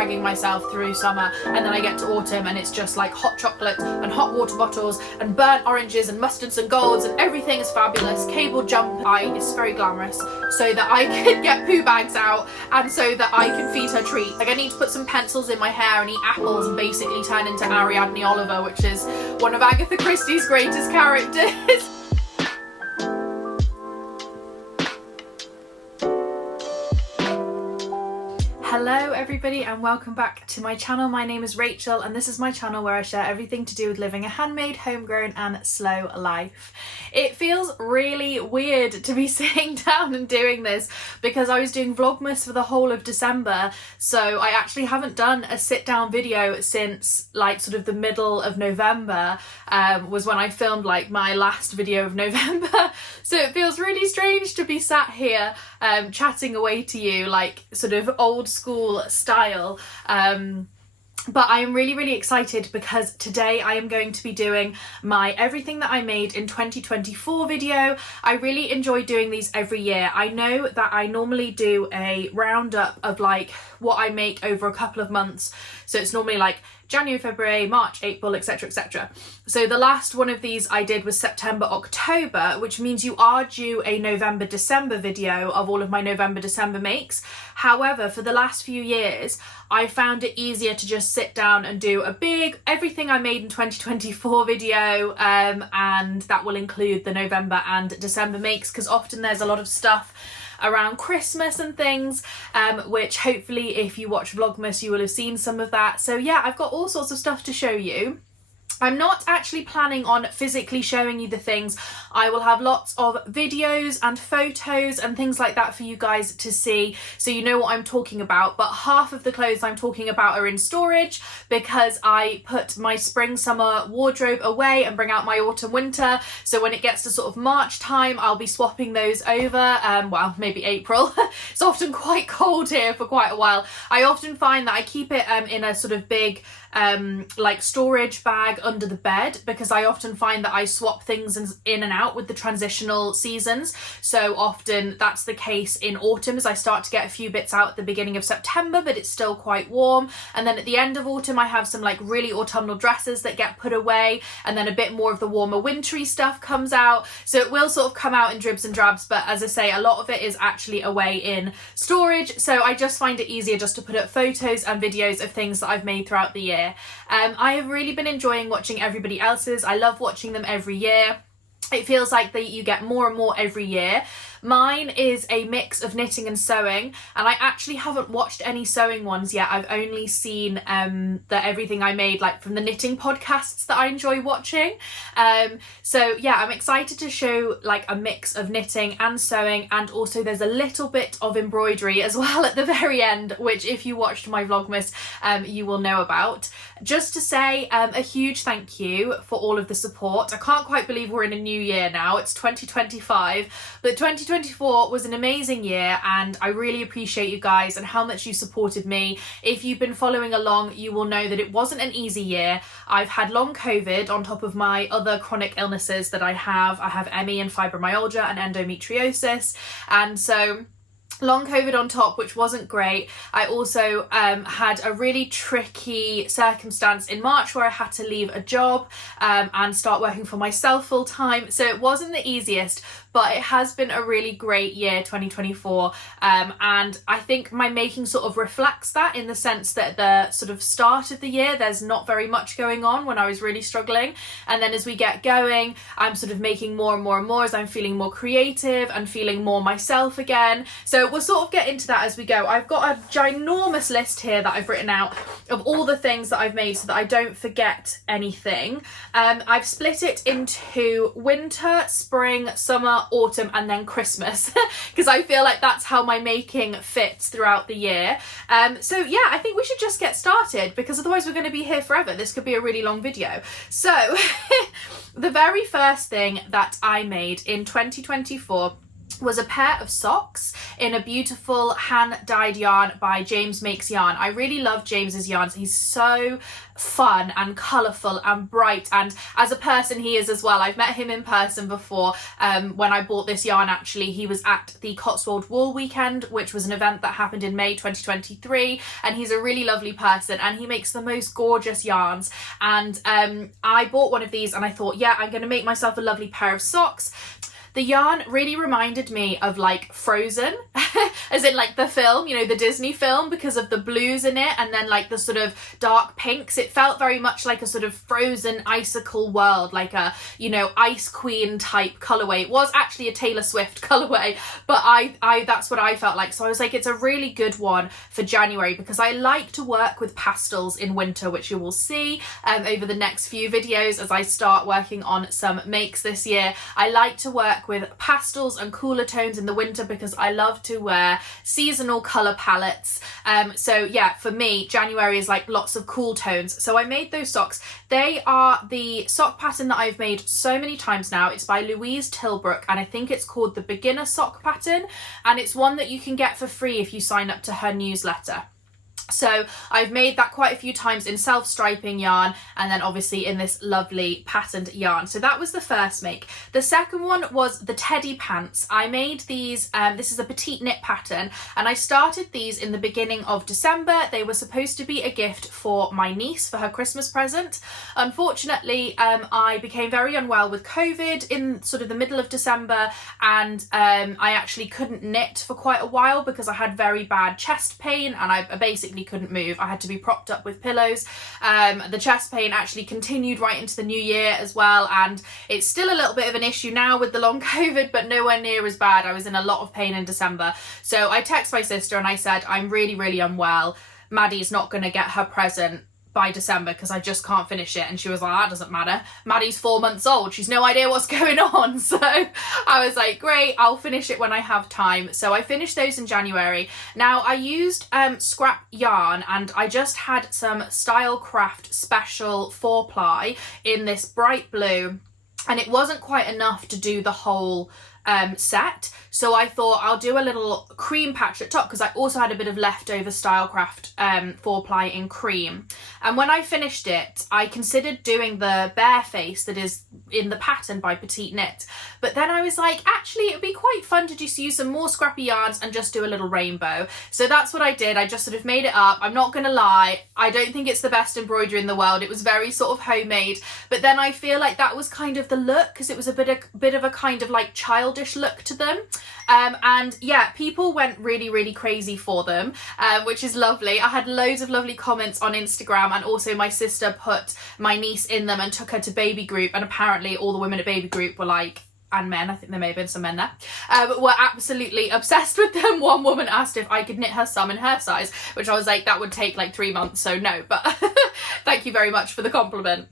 dragging myself through summer, and then I get to autumn and it's just like hot chocolate and hot water bottles and burnt oranges and mustards and golds, and everything is fabulous. Cable jump, it's very glamorous, so that I can get poo bags out and so that I can feed her treats. Like, I need to put some pencils in my hair and eat apples and basically turn into Ariadne Oliver, which is one of Agatha Christie's greatest characters. Hello everybody and welcome back to my channel. My name is Rachel and this is my channel where I share everything to do with living a handmade, homegrown and slow life. It feels really weird to be sitting down and doing this because I was doing Vlogmas for the whole of December, so I actually haven't done a sit down video since like sort of the middle of November, was when I filmed like my last video of November. So it feels really strange to be sat here chatting away to you like sort of old school style, but I am really excited because today I am going to be doing my everything that I made in 2024 video. I really enjoy doing these every year. I know that I normally do a roundup of like what I make over a couple of months, so it's normally like January, February, March, April, etc, etc. So the last one of these I did was September, October, which means you are due a November, December video of all of my November, December makes. However, for the last few years, I found it easier to just sit down and do a big everything I made in 2024 video, and that will include the November and December makes, because often there's a lot of stuff around Christmas and things, which hopefully if you watch Vlogmas you will have seen some of that. So yeah, I've got all sorts of stuff to show you. I'm not actually planning on physically showing you the things. I will have lots of videos and photos and things like that for you guys to see, so you know what I'm talking about. But half of the clothes I'm talking about are in storage because I put my spring summer wardrobe away and bring out my autumn winter. So when it gets to sort of March time, I'll be swapping those over. Well, maybe April. It's often quite cold here for quite a while. I often find that I keep it in a sort of big like storage bag under the bed, because I often find that I swap things in and out with the transitional seasons. So often that's the case in autumn, as I start to get a few bits out at the beginning of September, but it's still quite warm. And then at the end of autumn I have some like really autumnal dresses that get put away, and then a bit more of the warmer wintry stuff comes out. So it will sort of come out in dribs and drabs, but as I say, a lot of it is actually away in storage. So I just find it easier just to put up photos and videos of things that I've made throughout the year. I have really been enjoying watching everybody else's. I love watching them every year. It feels like that you get more and more every year. Mine is a mix of knitting and sewing, and I actually haven't watched any sewing ones yet. I've only seen the everything I made like from the knitting podcasts that I enjoy watching. So yeah, I'm excited to show like a mix of knitting and sewing, and also there's a little bit of embroidery as well at the very end, which if you watched my Vlogmas you will know about. Just to say a huge thank you for all of the support. I can't quite believe we're in a new year now. It's 2025, but 2024 was an amazing year and I really appreciate you guys and how much you supported me. If you've been following along, you will know that it wasn't an easy year. I've had long COVID on top of my other chronic illnesses that I have. I have ME and fibromyalgia and endometriosis, and so long COVID on top, which wasn't great. I also had a really tricky circumstance in March where I had to leave a job and start working for myself full time. So it wasn't the easiest, but it has been a really great year, 2024. And I think my making sort of reflects that, in the sense that the sort of start of the year, there's not very much going on when I was really struggling. And then as we get going, I'm sort of making more and more and more as I'm feeling more creative and feeling more myself again. So we'll sort of get into that as we go. I've got a ginormous list here that I've written out of all the things that I've made so that I don't forget anything. I've split it into winter, spring, summer, autumn and then Christmas because I feel like that's how my making fits throughout the year. So yeah, I think we should just get started because otherwise we're going to be here forever. This could be a really long video. So the very first thing that I made in 2024 was a pair of socks in a beautiful hand-dyed yarn by James Makes Yarn. I really love James's yarns. He's so fun and colourful and bright, and as a person he is as well. I've met him in person before. When I bought this yarn, actually, he was at the Cotswold Wool Weekend, which was an event that happened in May 2023, and he's a really lovely person and he makes the most gorgeous yarns. And I bought one of these and I thought, yeah, I'm going to make myself a lovely pair of socks. The yarn really reminded me of like Frozen, as in like the film, you know, the Disney film, because of the blues in it and then like the sort of dark pinks. It felt very much like a sort of frozen icicle world, like a, you know, Ice Queen type colourway. It was actually a Taylor Swift colourway, but I that's what I felt like. So I was like, it's a really good one for January, because I like to work with pastels in winter, which you will see over the next few videos as I start working on some makes this year. I like to work with pastels and cooler tones in the winter because I love to wear seasonal colour palettes. So yeah, for me, January is like lots of cool tones. So I made those socks. They are the sock pattern that I've made so many times now. It's by Louise Tilbrook and I think it's called the Beginner Sock Pattern, and it's one that you can get for free if you sign up to her newsletter. So I've made that quite a few times in self-striping yarn and then obviously in this lovely patterned yarn. So that was the first make. The second one was the teddy pants. I made these, this is a petite knit pattern, and I started these in the beginning of December. They were supposed to be a gift for my niece for her Christmas present. Unfortunately, I became very unwell with COVID in sort of the middle of December, and I actually couldn't knit for quite a while because I had very bad chest pain and I basically couldn't move. I had to be propped up with pillows. The chest pain actually continued right into the new year as well, and it's still a little bit of an issue now with the long COVID, but nowhere near as bad. I was in a lot of pain in December. So I texted my sister and I said, I'm really, really unwell. Maddie's not going to get her present by December because I just can't finish it. And she was like, that doesn't matter. Maddie's 4 months old. She's no idea what's going on. So I was like, great, I'll finish it when I have time. So I finished those in January. Now I used scrap yarn, and I just had some Stylecraft special 4-ply in this bright blue, and it wasn't quite enough to do the whole set. So I thought I'll do a little cream patch at top because I also had a bit of leftover Stylecraft 4-ply in cream. And when I finished it, I considered doing the bare face that is in the pattern by Petite Knit. But then I was like, actually, it would be quite fun to just use some more scrappy yarns and just do a little rainbow. So that's what I did. I just sort of made it up. I'm not going to lie, I don't think it's the best embroidery in the world. It was very sort of homemade. But then I feel like that was kind of the look because it was a bit of a kind of like childish look to them. And yeah, people went really, really crazy for them, which is lovely. I had loads of lovely comments on Instagram, and also my sister put my niece in them and took her to baby group, and apparently all the women at baby group were like, and men, I think there may have been some men there, were absolutely obsessed with them. One woman asked if I could knit her some in her size, which I was like, that would take like 3 months, so no, but thank you very much for the compliment.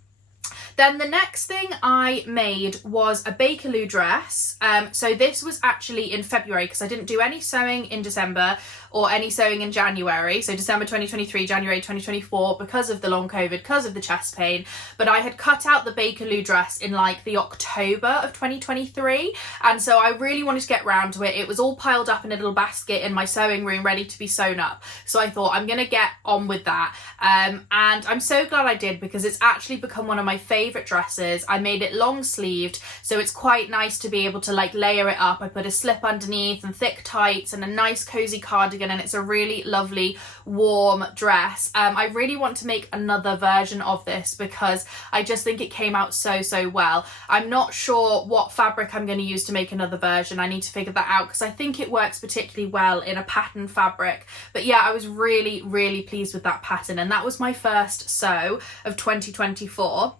Then the next thing I made was a Bakerloo dress. So this was actually in February because I didn't do any sewing in December or any sewing in January. So December 2023, January 2024, because of the long COVID, because of the chest pain. But I had cut out the Bakerloo dress in like the October of 2023. And so I really wanted to get round to it. It was all piled up in a little basket in my sewing room, ready to be sewn up. So I thought I'm going to get on with that. And I'm so glad I did because it's actually become one of my favourite dresses. I made it long sleeved, so it's quite nice to be able to like layer it up. I put a slip underneath and thick tights and a nice cozy cardigan, and it's a really lovely warm dress. I really want to make another version of this because I just think it came out so well. I'm not sure what fabric I'm going to use to make another version. I need to figure that out because I think it works particularly well in a pattern fabric. But yeah, I was really pleased with that pattern, and that was my first sew of 2024.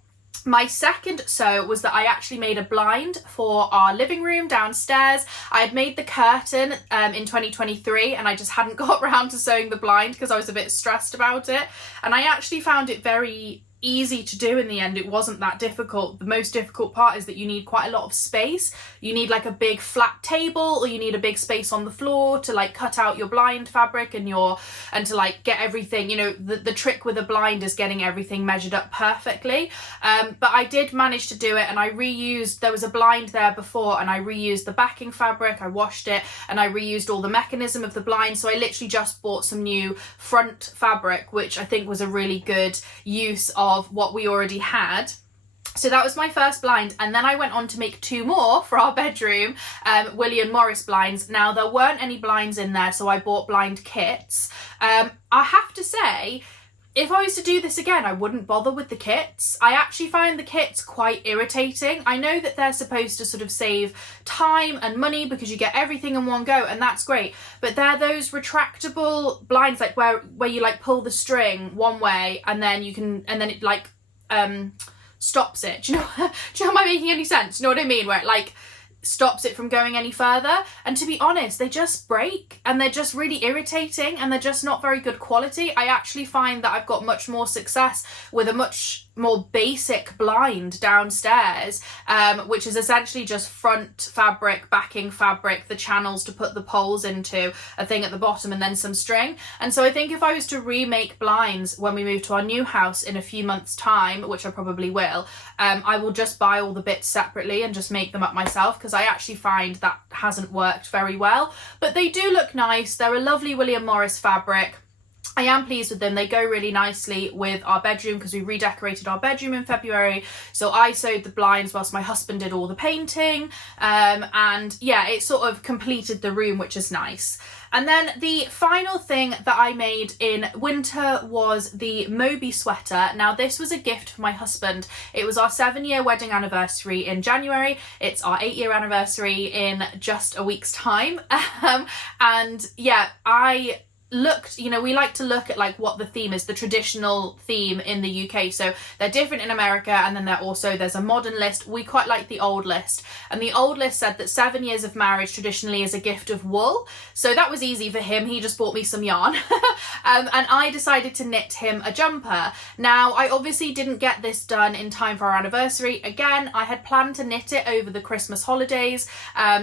My second sew was that I actually made a blind for our living room downstairs. I had made the curtain in 2023 and I just hadn't got around to sewing the blind because I was a bit stressed about it. And I actually found it very easy to do in the end. It wasn't that difficult. The most difficult part is that you need quite a lot of space. You need like a big flat table, or you need a big space on the floor to like cut out your blind fabric and to like get everything, you know, the trick with a blind is getting everything measured up perfectly. But I did manage to do it, and I reused, there was a blind there before, and I reused the backing fabric, I washed it, and I reused all the mechanism of the blind. So I literally just bought some new front fabric, which I think was a really good use of what we already had. So that was my first blind, and then I went on to make 2 more for our bedroom, William Morris blinds. Now there weren't any blinds in there, so I bought blind kits. I have to say, if I was to do this again, I wouldn't bother with the kits. I actually find the kits quite irritating. I know that they're supposed to sort of save time and money because you get everything in one go, and that's great. But they're those retractable blinds, like where you like pull the string one way and then it like stops it. Do you know am I making any sense? You know what I mean? Where it like stops it from going any further. And to be honest, they just break, and they're just really irritating, and they're just not very good quality. I actually find that I've got much more success with a much more basic blind downstairs, which is essentially just front fabric, backing fabric, the channels to put the poles into, a thing at the bottom, and then some string. And so I think if I was to remake blinds when we move to our new house in a few months' time, which I probably will, I will just buy all the bits separately and just make them up myself, because I actually find that hasn't worked very well. But they do look nice. They're a lovely William Morris fabric. I am pleased with them. They go really nicely with our bedroom because we redecorated our bedroom in February. So I sewed the blinds whilst my husband did all the painting. And yeah, it sort of completed the room, which is nice. And then the final thing that I made in winter was the Moby sweater. Now this was a gift for my husband. It was our 7-year wedding anniversary in January. It's our 8-year anniversary in just a week's time. And yeah, I looked, you know, we like to look at like what the theme is, the traditional theme in the UK. So they're different in America, and then there's a modern list. We quite like the old list, and the old list said that 7 years of marriage traditionally is a gift of wool. So that was easy for him. He just bought me some yarn and I decided to knit him a jumper. Now I obviously didn't get this done in time for our anniversary. Again, I had planned to knit it over the Christmas holidays,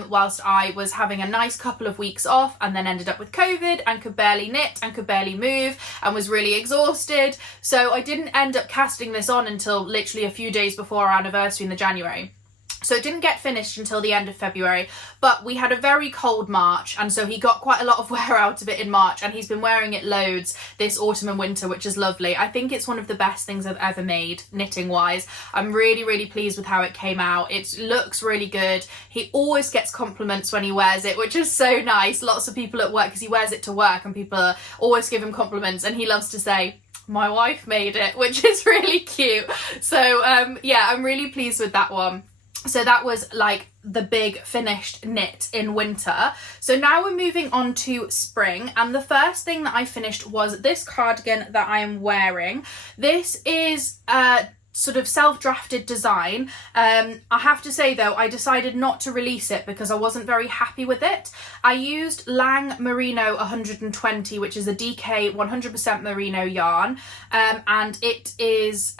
whilst I was having a nice couple of weeks off, and then ended up with COVID and could barely knit and could barely move and was really exhausted. So I didn't end up casting this on until literally a few days before our anniversary in the January. So it didn't get finished until the end of February, but we had a very cold March, and so he got quite a lot of wear out of it in March, and he's been wearing it loads this autumn and winter, which is lovely. I think it's one of the best things I've ever made, knitting wise. I'm really, really pleased with how it came out. It looks really good. He always gets compliments when he wears it, which is so nice. Lots of people at work, because he wears it to work, and people always give him compliments, and he loves to say, "My wife made it," which is really cute. So yeah, I'm really pleased with that one. So that was like the big finished knit in winter. So now we're moving on to spring, and the first thing that I finished was this cardigan that I am wearing. This is a sort of self-drafted design. I have to say though, I decided not to release it because I wasn't very happy with it. I used Lang Merino 120, which is a DK 100% merino yarn, and it is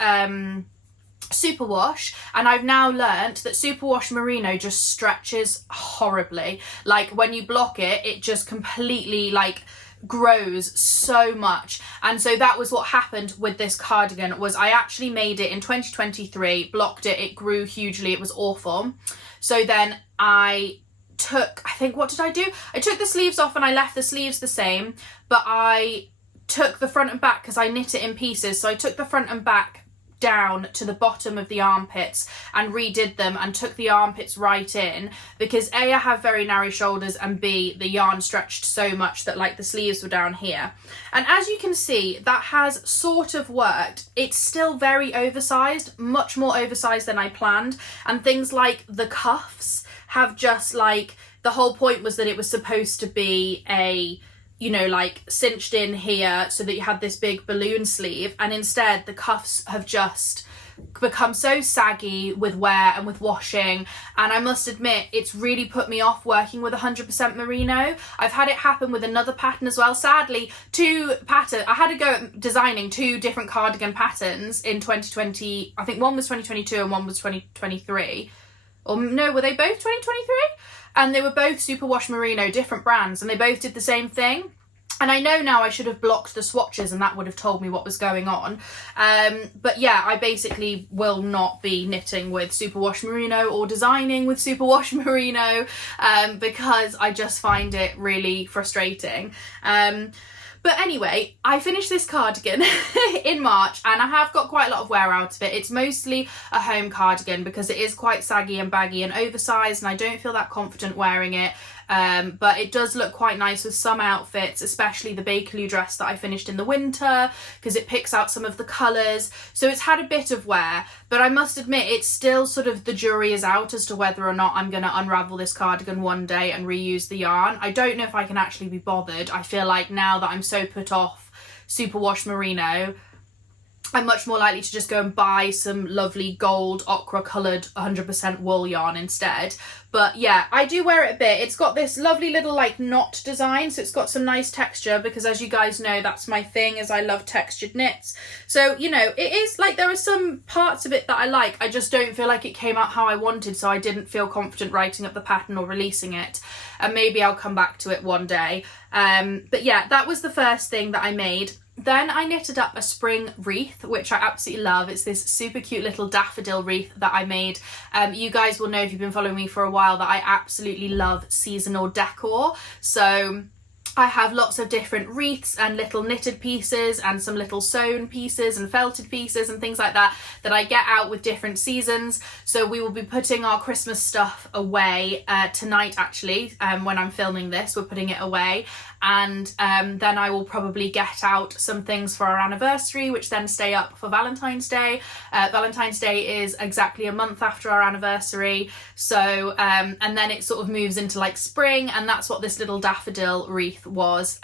superwash, and I've now learnt that superwash merino just stretches horribly. Like when you block it, it just completely like grows so much. And so that was what happened with this cardigan. Was I actually made it in 2023, blocked it, it grew hugely, it was awful. So then I think, what did I do? I took the sleeves off and I left the sleeves the same, but I took the front and back, because I knit it in pieces, so I took the front and back down to the bottom of the armpits and redid them and took the armpits right in, because A, I have very narrow shoulders, and B, the yarn stretched so much that like the sleeves were down here. And as you can see, that has sort of worked. It's still very oversized, much more oversized than I planned, and things like the cuffs have just like, the whole point was that it was supposed to be a, you know, like cinched in here so that you had this big balloon sleeve, and instead the cuffs have just become so saggy with wear and with washing, and I must admit it's really put me off working with 100% merino. I've had it happen with another pattern as well. Sadly, I had to go at designing 2 different cardigan patterns in 2020. I think one was 2022 and one was 2023. Or no, were they both 2023? And they were both superwash merino, different brands, and they both did the same thing. And I know now I should have blocked the swatches and that would have told me what was going on. But yeah, I basically will not be knitting with superwash merino or designing with superwash merino because I just find it really frustrating. But anyway, I finished this cardigan in March and I have got quite a lot of wear out of it. It's mostly a home cardigan because it is quite saggy and baggy and oversized, and I don't feel that confident wearing it. But it does look quite nice with some outfits, especially the Bakerloo dress that I finished in the winter, because it picks out some of the colours. So it's had a bit of wear, but I must admit it's still sort of, the jury is out as to whether or not I'm going to unravel this cardigan one day and reuse the yarn. I don't know if I can actually be bothered. I feel like now that I'm so put off superwash merino, I'm much more likely to just go and buy some lovely gold ochre coloured 100% wool yarn instead. But yeah, I do wear it a bit. It's got this lovely little like knot design, so it's got some nice texture, because as you guys know, that's my thing, is I love textured knits. So, you know, it is like, there are some parts of it that I like. I just don't feel like it came out how I wanted, so I didn't feel confident writing up the pattern or releasing it. And maybe I'll come back to it one day. But yeah, that was the first thing that I made. Then I knitted up a spring wreath, which I absolutely love. It's this super cute little daffodil wreath that I made. You guys will know, if you've been following me for a while, that I absolutely love seasonal decor. So I have lots of different wreaths and little knitted pieces and some little sewn pieces and felted pieces and things like that that I get out with different seasons. So we will be putting our Christmas stuff away tonight, actually. When I'm filming this, we're putting it away. And then I will probably get out some things for our anniversary, which then stay up for Valentine's Day. Valentine's Day is exactly a month after our anniversary. So, and then it sort of moves into like spring, and that's what this little daffodil wreath was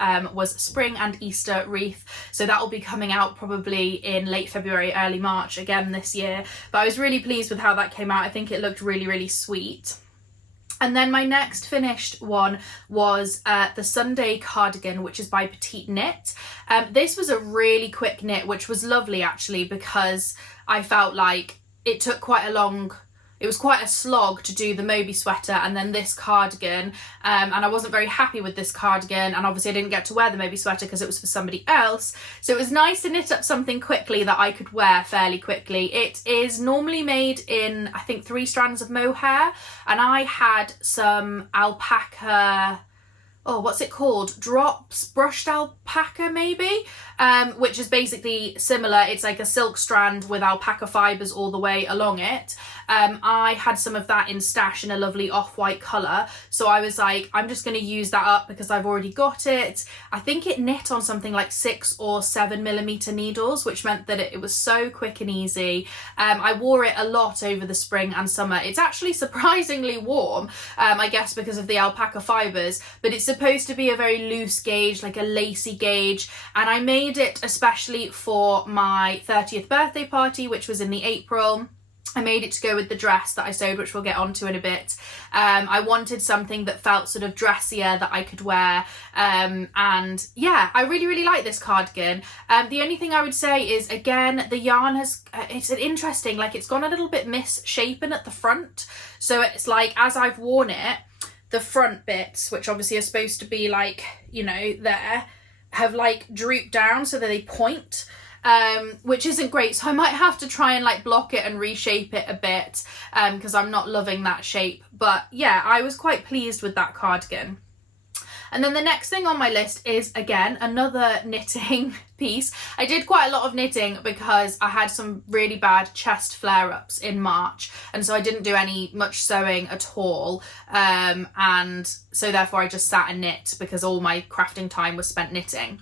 spring and Easter wreath. So that will be coming out probably in late February, early March again this year. But I was really pleased with how that came out. I think it looked really, really sweet. And then my next finished one was the Sunday cardigan, which is by Petite Knit. This was a really quick knit, which was lovely actually, because I felt like it took quite a long, it was quite a slog to do the Moby sweater and then this cardigan, and I wasn't very happy with this cardigan, and obviously I didn't get to wear the Moby sweater because it was for somebody else. So it was nice to knit up something quickly that I could wear fairly quickly. It is normally made in, I think, 3 strands of mohair, and I had some alpaca, oh, what's it called? Drops, brushed alpaca maybe, which is basically similar. It's like a silk strand with alpaca fibres all the way along it. I had some of that in stash in a lovely off-white colour, so I was like, I'm just going to use that up because I've already got it. I think it knit on something like 6 or 7mm needles, which meant that it was so quick and easy. I wore it a lot over the spring and summer. It's actually surprisingly warm, I guess because of the alpaca fibres, but it's supposed to be a very loose gauge, like a lacy gauge, and I made it especially for my 30th birthday party, which was in the April. I made it to go with the dress that I sewed, which we'll get onto in a bit. I wanted something that felt sort of dressier that I could wear. And yeah, I really, really like this cardigan. The only thing I would say is, again, the yarn has, it's an interesting, like it's gone a little bit misshapen at the front. So it's like, as I've worn it, the front bits, which obviously are supposed to be like, you know, there, have like drooped down so that they point. Which isn't great, so I might have to try and like block it and reshape it a bit, because I'm not loving that shape. But yeah, I was quite pleased with that cardigan. And then the next thing on my list is, again, another knitting piece. I did quite a lot of knitting because I had some really bad chest flare-ups in March, and so I didn't do much sewing at all, and so therefore I just sat and knit because all my crafting time was spent knitting.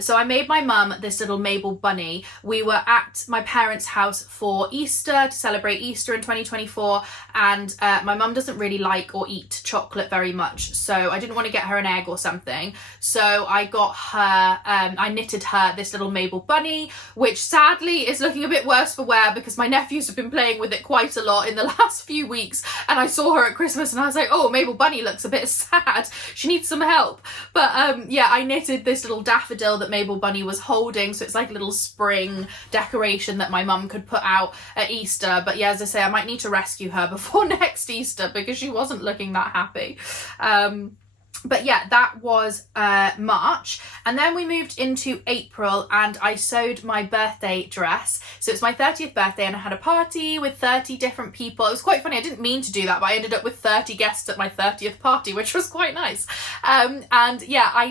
So I made my mum this little Mabel bunny. We were at my parents' house for Easter, to celebrate Easter in 2024, and my mum doesn't really like or eat chocolate very much, so I didn't want to get her an egg or something, so I got her, I knitted her her this little Mabel bunny, which sadly is looking a bit worse for wear because my nephews have been playing with it quite a lot in the last few weeks, and I saw her at Christmas and I was like, oh, Mabel bunny looks a bit sad, she needs some help. But yeah, I knitted this little daffodil that Mabel bunny was holding, so it's like a little spring decoration that my mum could put out at Easter. But yeah, as I say, I might need to rescue her before next Easter because she wasn't looking that happy. But yeah, that was March, and then we moved into April and I sewed my birthday dress. So it's my 30th birthday and I had a party with 30 different people. It was quite funny, I didn't mean to do that, but I ended up with 30 guests at my 30th party, which was quite nice. And yeah, I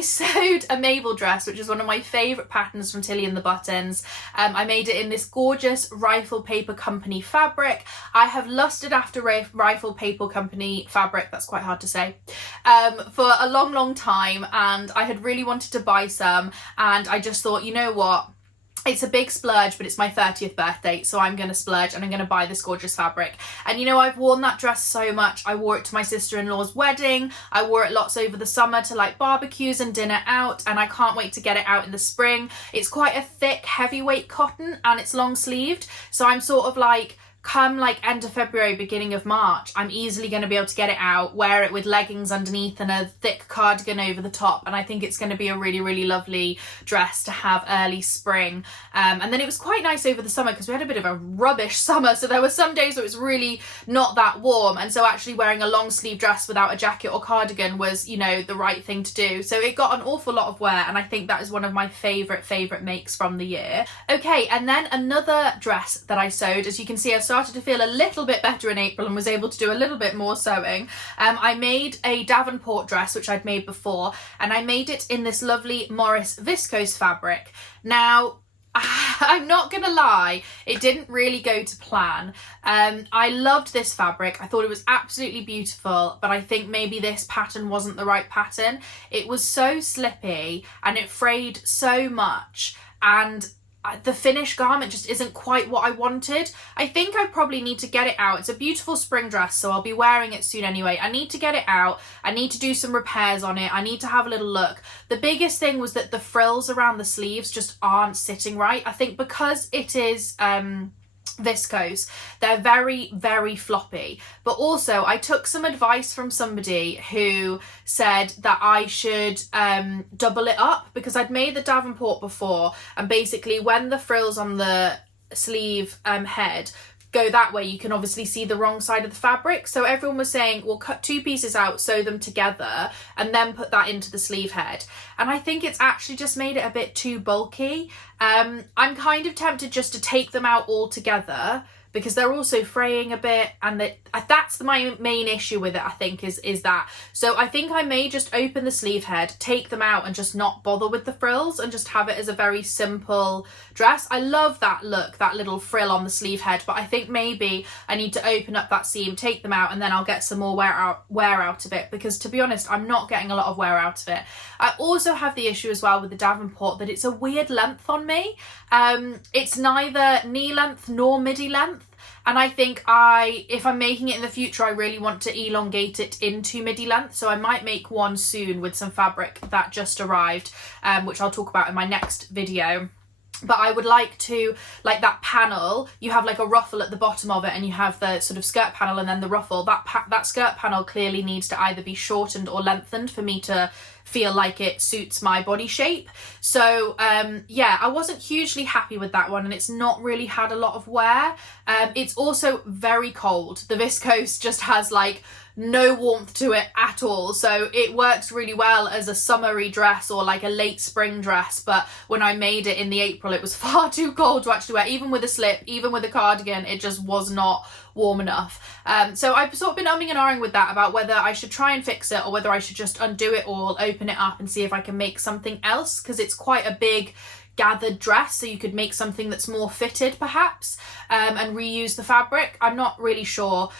sewed a Mabel dress, which is one of my favourite patterns from Tilly and the Buttons. I made it in this gorgeous Rifle Paper Company fabric. I have lusted after Rifle Paper Company fabric, that's quite hard to say, for a long time, and I had really wanted to buy some, and I just thought, you know what, it's a big splurge, but it's my 30th birthday, so I'm going to splurge and I'm going to buy this gorgeous fabric. And you know, I've worn that dress so much. I wore it to my sister-in-law's wedding. I wore it lots over the summer to like barbecues and dinner out, and I can't wait to get it out in the spring. It's quite a thick, heavyweight cotton and it's long sleeved. So I'm sort of like, come like end of February, beginning of March, I'm easily going to be able to get it out, wear it with leggings underneath and a thick cardigan over the top, and I think it's going to be a really lovely dress to have early spring. And then it was quite nice over the summer because we had a bit of a rubbish summer, so there were some days where it was really not that warm, and so actually wearing a long sleeve dress without a jacket or cardigan was, you know, the right thing to do. So it got an awful lot of wear, and I think that is one of my favourite makes from the year. Okay, and then another dress that I sewed, as you can see, I started to feel a little bit better in April and was able to do a little bit more sewing. I made a Davenport dress, which I'd made before, and I made it in this lovely Morris viscose fabric. Now, I'm not gonna lie, it didn't really go to plan. I loved this fabric, I thought it was absolutely beautiful, but I think maybe this pattern wasn't the right pattern. It was so slippy and it frayed so much, and the finished garment just isn't quite what I wanted. I think I probably need to get it out. It's a beautiful spring dress, so I'll be wearing it soon anyway. I need to get it out. I need to do some repairs on it. I need to have a little look. The biggest thing was that the frills around the sleeves just aren't sitting right. I think because it is viscose, they're very floppy. But also I took some advice from somebody who said that I should double it up, because I'd made the Davenport before, and basically when the frills on the sleeve head go that way, you can obviously see the wrong side of the fabric. So everyone was saying, well, cut two pieces out, sew them together, and then put that into the sleeve head. And I think it's actually just made it a bit too bulky. I'm kind of tempted just to take them out all together, because they're also fraying a bit, and that's my main issue with it, I think, is that. So I think I may just open the sleeve head, take them out, and just not bother with the frills, and just have it as a very simple dress. I love that look, that little frill on the sleeve head, but I think maybe I need to open up that seam, take them out, and then I'll get some more wear out of it, because to be honest, I'm not getting a lot of wear out of it. I also have the issue as well with the Davenport that it's a weird length on me. It's neither knee length nor midi length. And I think if I'm making it in the future, I really want to elongate it into midi length. So I might make one soon with some fabric that just arrived, which I'll talk about in my next video. But I would like to, like that panel, you have like a ruffle at the bottom of it, and you have the sort of skirt panel and then the ruffle. That skirt panel clearly needs to either be shortened or lengthened for me to feel like it suits my body shape. So yeah, I wasn't hugely happy with that one, and it's not really had a lot of wear. It's also very cold. The viscose just has like no warmth to it at all, so it works really well as a summery dress or like a late spring dress, but when I made it in the April, it was far too cold to actually wear. Even with a slip, even with a cardigan, it just was not warm enough. So I've sort of been umming and ahhing with that, about whether I should try and fix it or whether I should just undo it all, open it up and see if I can make something else, because it's quite a big gathered dress, so you could make something that's more fitted perhaps, and reuse the fabric. I'm not really sure.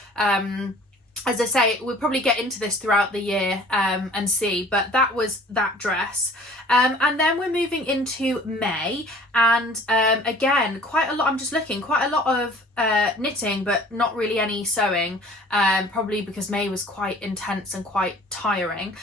As I say, we'll probably get into this throughout the year and see, but that was that dress. And then we're moving into May, and again, quite a lot, I'm just looking, quite a lot of knitting, but not really any sewing, probably because May was quite intense and quite tiring.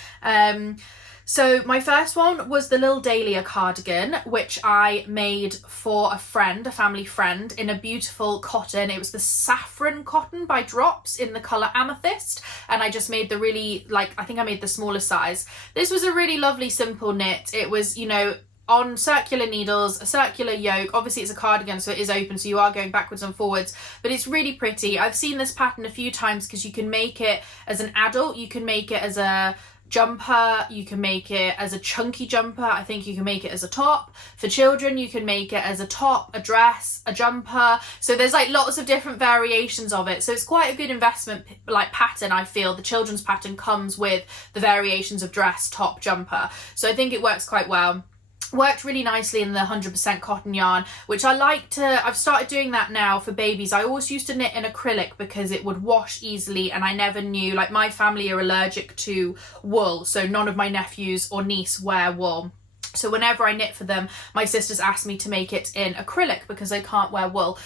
So my first one was the Lille Dahlia Cardigan, which I made for a friend, a family friend, in a beautiful cotton. It was the saffron cotton by Drops in the colour Amethyst, and I just made the really, like, I think I made the smaller size. This was a really lovely simple knit. It was, you know, on circular needles, a circular yoke. Obviously it's a cardigan, so it is open, so you are going backwards and forwards, but it's really pretty. I've seen this pattern a few times because you can make it as an adult, you can make it as a jumper, you can make it as a chunky jumper, I think you can make it as a top. For children, you can make it as a top, a dress, a jumper. So there's like lots of different variations of it. So it's quite a good investment like pattern, I feel. The children's pattern comes with the variations of dress, top, jumper. So I think it works quite well. Worked really nicely in the 100% cotton yarn, which I like to, I've started doing that now for babies. I always used to knit in acrylic because it would wash easily, and I never knew, like my family are allergic to wool, so none of my nephews or niece wear wool. So whenever I knit for them, my sisters ask me to make it in acrylic because they can't wear wool,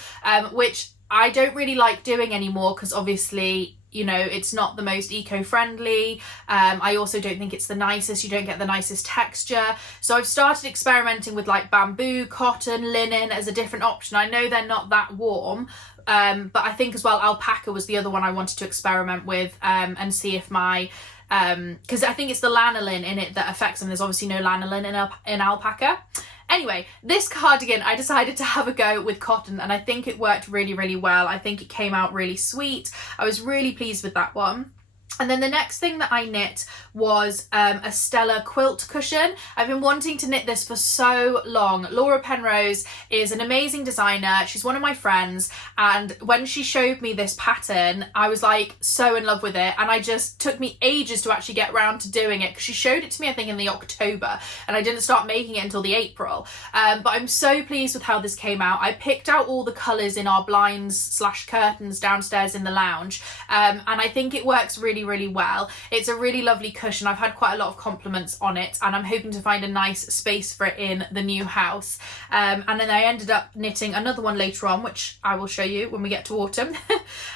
which I don't really like doing anymore because obviously, you know, it's not the most eco-friendly. I also don't think it's the nicest. You don't get the nicest texture. So I've started experimenting with like bamboo, cotton, linen as a different option. I know they're not that warm, but I think as well alpaca was the other one I wanted to experiment with, and see if my because I think it's the lanolin in it that affects them. There's obviously no lanolin in alpaca. Anyway, this cardigan, I decided to have a go with cotton, and I think it worked really, really well. I think it came out really sweet. I was really pleased with that one. And then the next thing that I knit was a Stella quilt cushion. I've been wanting to knit this for so long. Laura Penrose is an amazing designer. She's one of my friends, and when she showed me this pattern, I was like so in love with it, and I just took me ages to actually get around to doing it because she showed it to me I think in the October, and I didn't start making it until the April. But I'm so pleased with how this came out. I picked out all the colours in our blinds / curtains downstairs in the lounge, and I think it works really, really well. It's a really lovely cushion. I've had quite a lot of compliments on it, and I'm hoping to find a nice space for it in the new house. And then I ended up knitting another one later on, which I will show you when we get to autumn.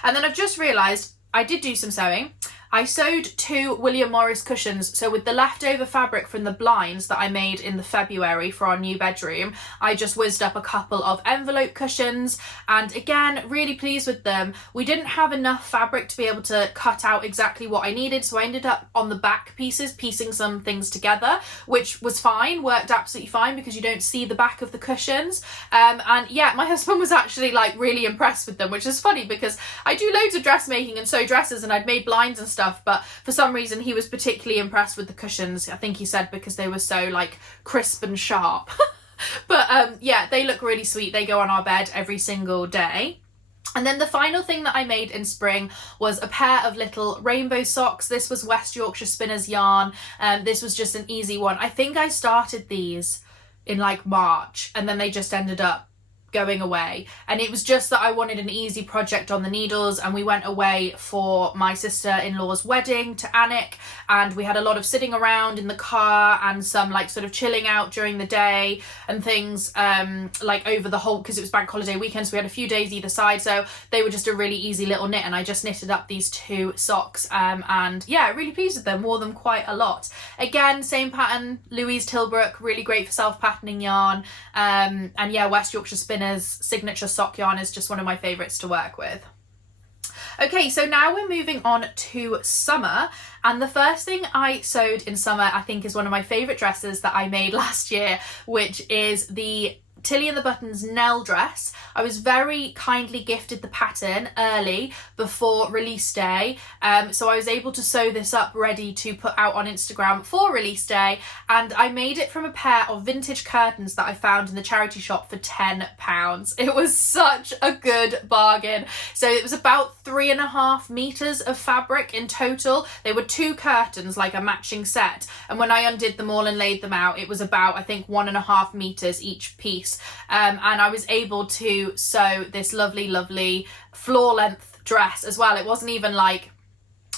And then I've just realised I did do some sewing. I sewed 2 William Morris cushions. So with the leftover fabric from the blinds that I made in the February for our new bedroom, I just whizzed up a couple of envelope cushions, and again, really pleased with them. We didn't have enough fabric to be able to cut out exactly what I needed, so I ended up on the back pieces piecing some things together, which was fine, worked absolutely fine because you don't see the back of the cushions. And yeah, my husband was actually like really impressed with them, which is funny because I do loads of dressmaking and sew dresses, and I'd made blinds and stuff, but for some reason he was particularly impressed with the cushions. I think he said because they were so like crisp and sharp. But yeah, they look really sweet. They go on our bed every single day. And then the final thing that I made in spring was a pair of little rainbow socks. This was West Yorkshire Spinners yarn. This was just an easy one. I think I started these in like March, and then they just ended up going away, and it was just that I wanted an easy project on the needles, and we went away for my sister-in-law's wedding to Alnwick, and we had a lot of sitting around in the car and some like sort of chilling out during the day and things, like over the whole, because it was bank holiday weekend, so we had a few days either side, so they were just a really easy little knit, and I just knitted up these 2 socks, and yeah, really pleased with them, wore them quite a lot. Again, same pattern, Louise Tilbrook, really great for self-patterning yarn, and yeah, West Yorkshire Spinners signature sock yarn is just one of my favourites to work with. Okay, so now we're moving on to summer, and the first thing I sewed in summer I think is one of my favourite dresses that I made last year, which is the Tilly and the Buttons Nell dress. I was very kindly gifted the pattern early before release day, so I was able to sew this up ready to put out on Instagram for release day, and I made it from a pair of vintage curtains that I found in the charity shop for £10. It was such a good bargain. So it was about 3.5 meters of fabric in total. They were 2 curtains, like a matching set, and when I undid them all and laid them out, it was about, I think, 1.5 meters each piece. And I was able to sew this lovely floor length dress as well. It wasn't even like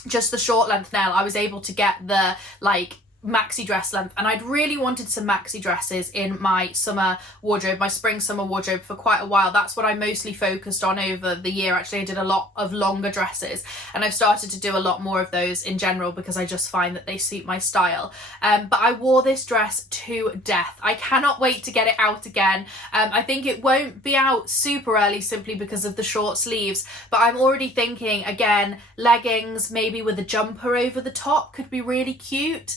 just the short length nail. I was able to get the like maxi dress length, and I'd really wanted some maxi dresses in my summer wardrobe, my spring summer wardrobe, for quite a while. That's what I mostly focused on over the year. Actually, I did a lot of longer dresses, and I've started to do a lot more of those in general because I just find that they suit my style. But I wore this dress to death. I cannot wait to get it out again. I think it won't be out super early simply because of the short sleeves, but I'm already thinking, again, leggings maybe with a jumper over the top could be really cute.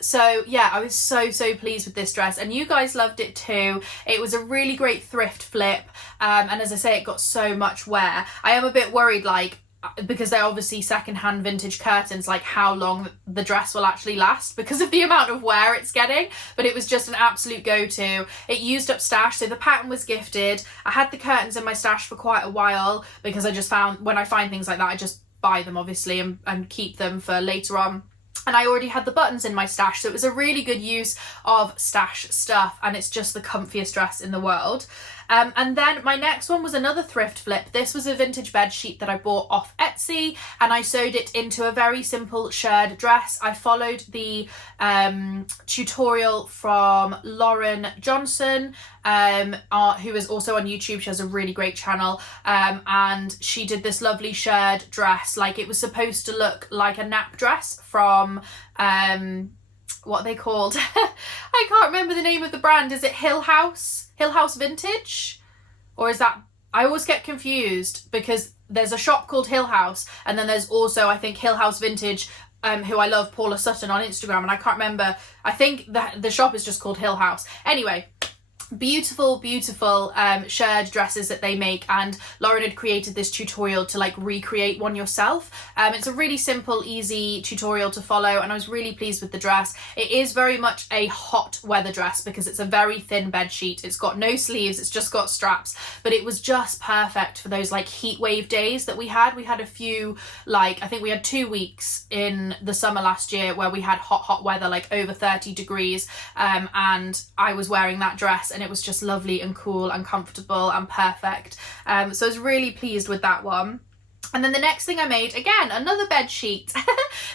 So yeah, I was so pleased with this dress, and you guys loved it too. It was a really great thrift flip, and as I say, it got so much wear. I am a bit worried, like, because they're obviously secondhand vintage curtains, like how long the dress will actually last because of the amount of wear it's getting. But it was just an absolute go-to. It used up stash, so the pattern was gifted. I had the curtains in my stash for quite a while because I just found when I find things like that, I just buy them obviously and keep them for later on. And I already had the buttons in my stash, so it was a really good use of stash stuff, and it's just the comfiest dress in the world. And then my next one was another thrift flip. This was a vintage bed sheet that I bought off Etsy, and I sewed it into a very simple shirred dress. I followed the tutorial from Lauren Johnson, who is also on YouTube. She has a really great channel, and she did this lovely shirred dress. Like, it was supposed to look like a nap dress from what are they called? I can't remember the name of the brand. Is it Hill House Vintage? Or is that, I always get confused because there's a shop called Hill House, and then there's also, I think, Hill House Vintage, who I love, Paula Sutton on Instagram, and I can't remember, I think the shop is just called Hill House. Anyway, beautiful shirred dresses that they make, and Lauren had created this tutorial to like recreate one yourself. It's a really simple, easy tutorial to follow, and I was really pleased with the dress. It is very much a hot weather dress because it's a very thin bed sheet. It's got no sleeves, it's just got straps, but it was just perfect for those like heat wave days that we had. We had a few, like I think we had 2 weeks in the summer last year where we had hot weather, like over 30 degrees, and I was wearing that dress, and it was just lovely and cool and comfortable and perfect. So I was really pleased with that one. And then the next thing I made, again, another bed sheet.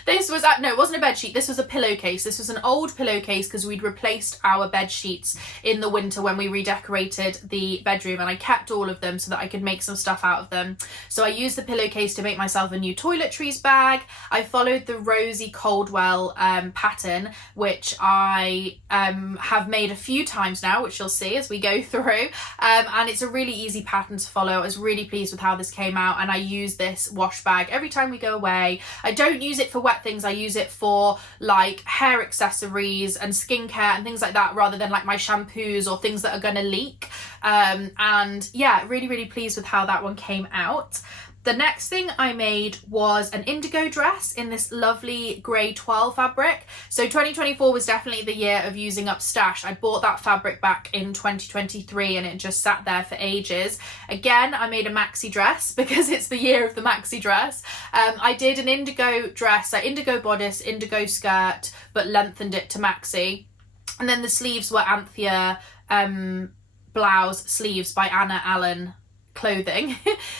This was, no, it wasn't a bed sheet. This was a pillowcase. This was an old pillowcase because we'd replaced our bed sheets in the winter when we redecorated the bedroom, and I kept all of them so that I could make some stuff out of them. So I used the pillowcase to make myself a new Toiletries bag. I followed the Rosie Caldwell pattern, which I have made a few times now, which you'll see as we go through. And it's a really easy pattern to follow. I was really pleased with how this came out, and I used this wash bag every time we go away. I don't use it for wet things. I use it for like hair accessories and skincare and things like that, rather than like my shampoos or things that are going to leak. And yeah, really pleased with how that one came out. The next thing I made was an indigo dress in this lovely grey twill fabric. So 2024 was definitely the year of using up stash. I bought that fabric back in 2023 and it just sat there for ages. Again, I made a maxi dress because it's the year of the maxi dress. I did an indigo dress, an indigo bodice, indigo skirt, but lengthened it to maxi. And then the sleeves were Anthea blouse sleeves by Anna Allen clothing,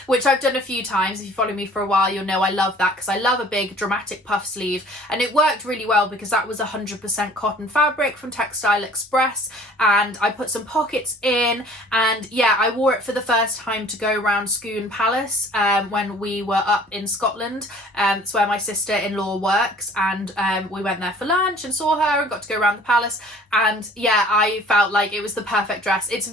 which I've done a few times. If you follow me for a while, you'll know I love that because I love a big dramatic puff sleeve, and it worked really well because that was 100% cotton fabric from Textile Express, and I put some pockets in, and yeah, I wore it for the first time to go around Scone Palace when we were up in Scotland. It's where my sister-in-law works, and we went there for lunch and saw her and got to go around the palace, and yeah, I felt like it was the perfect dress. It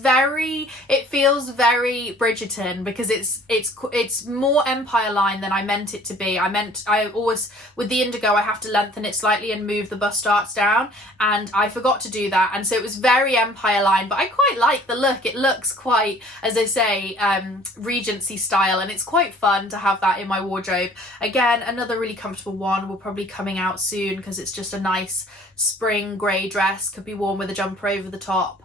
feels very Bridgerton because it's more Empire line than I meant it to be. I always, with the indigo, I have to lengthen it slightly and move the bust darts down, and I forgot to do that, and so it was very Empire line, but I quite like the look. It looks quite, as I say, Regency style, and it's quite fun to have that in my wardrobe. Again, another really comfortable one, will probably coming out soon because it's just a nice spring grey dress, could be worn with a jumper over the top.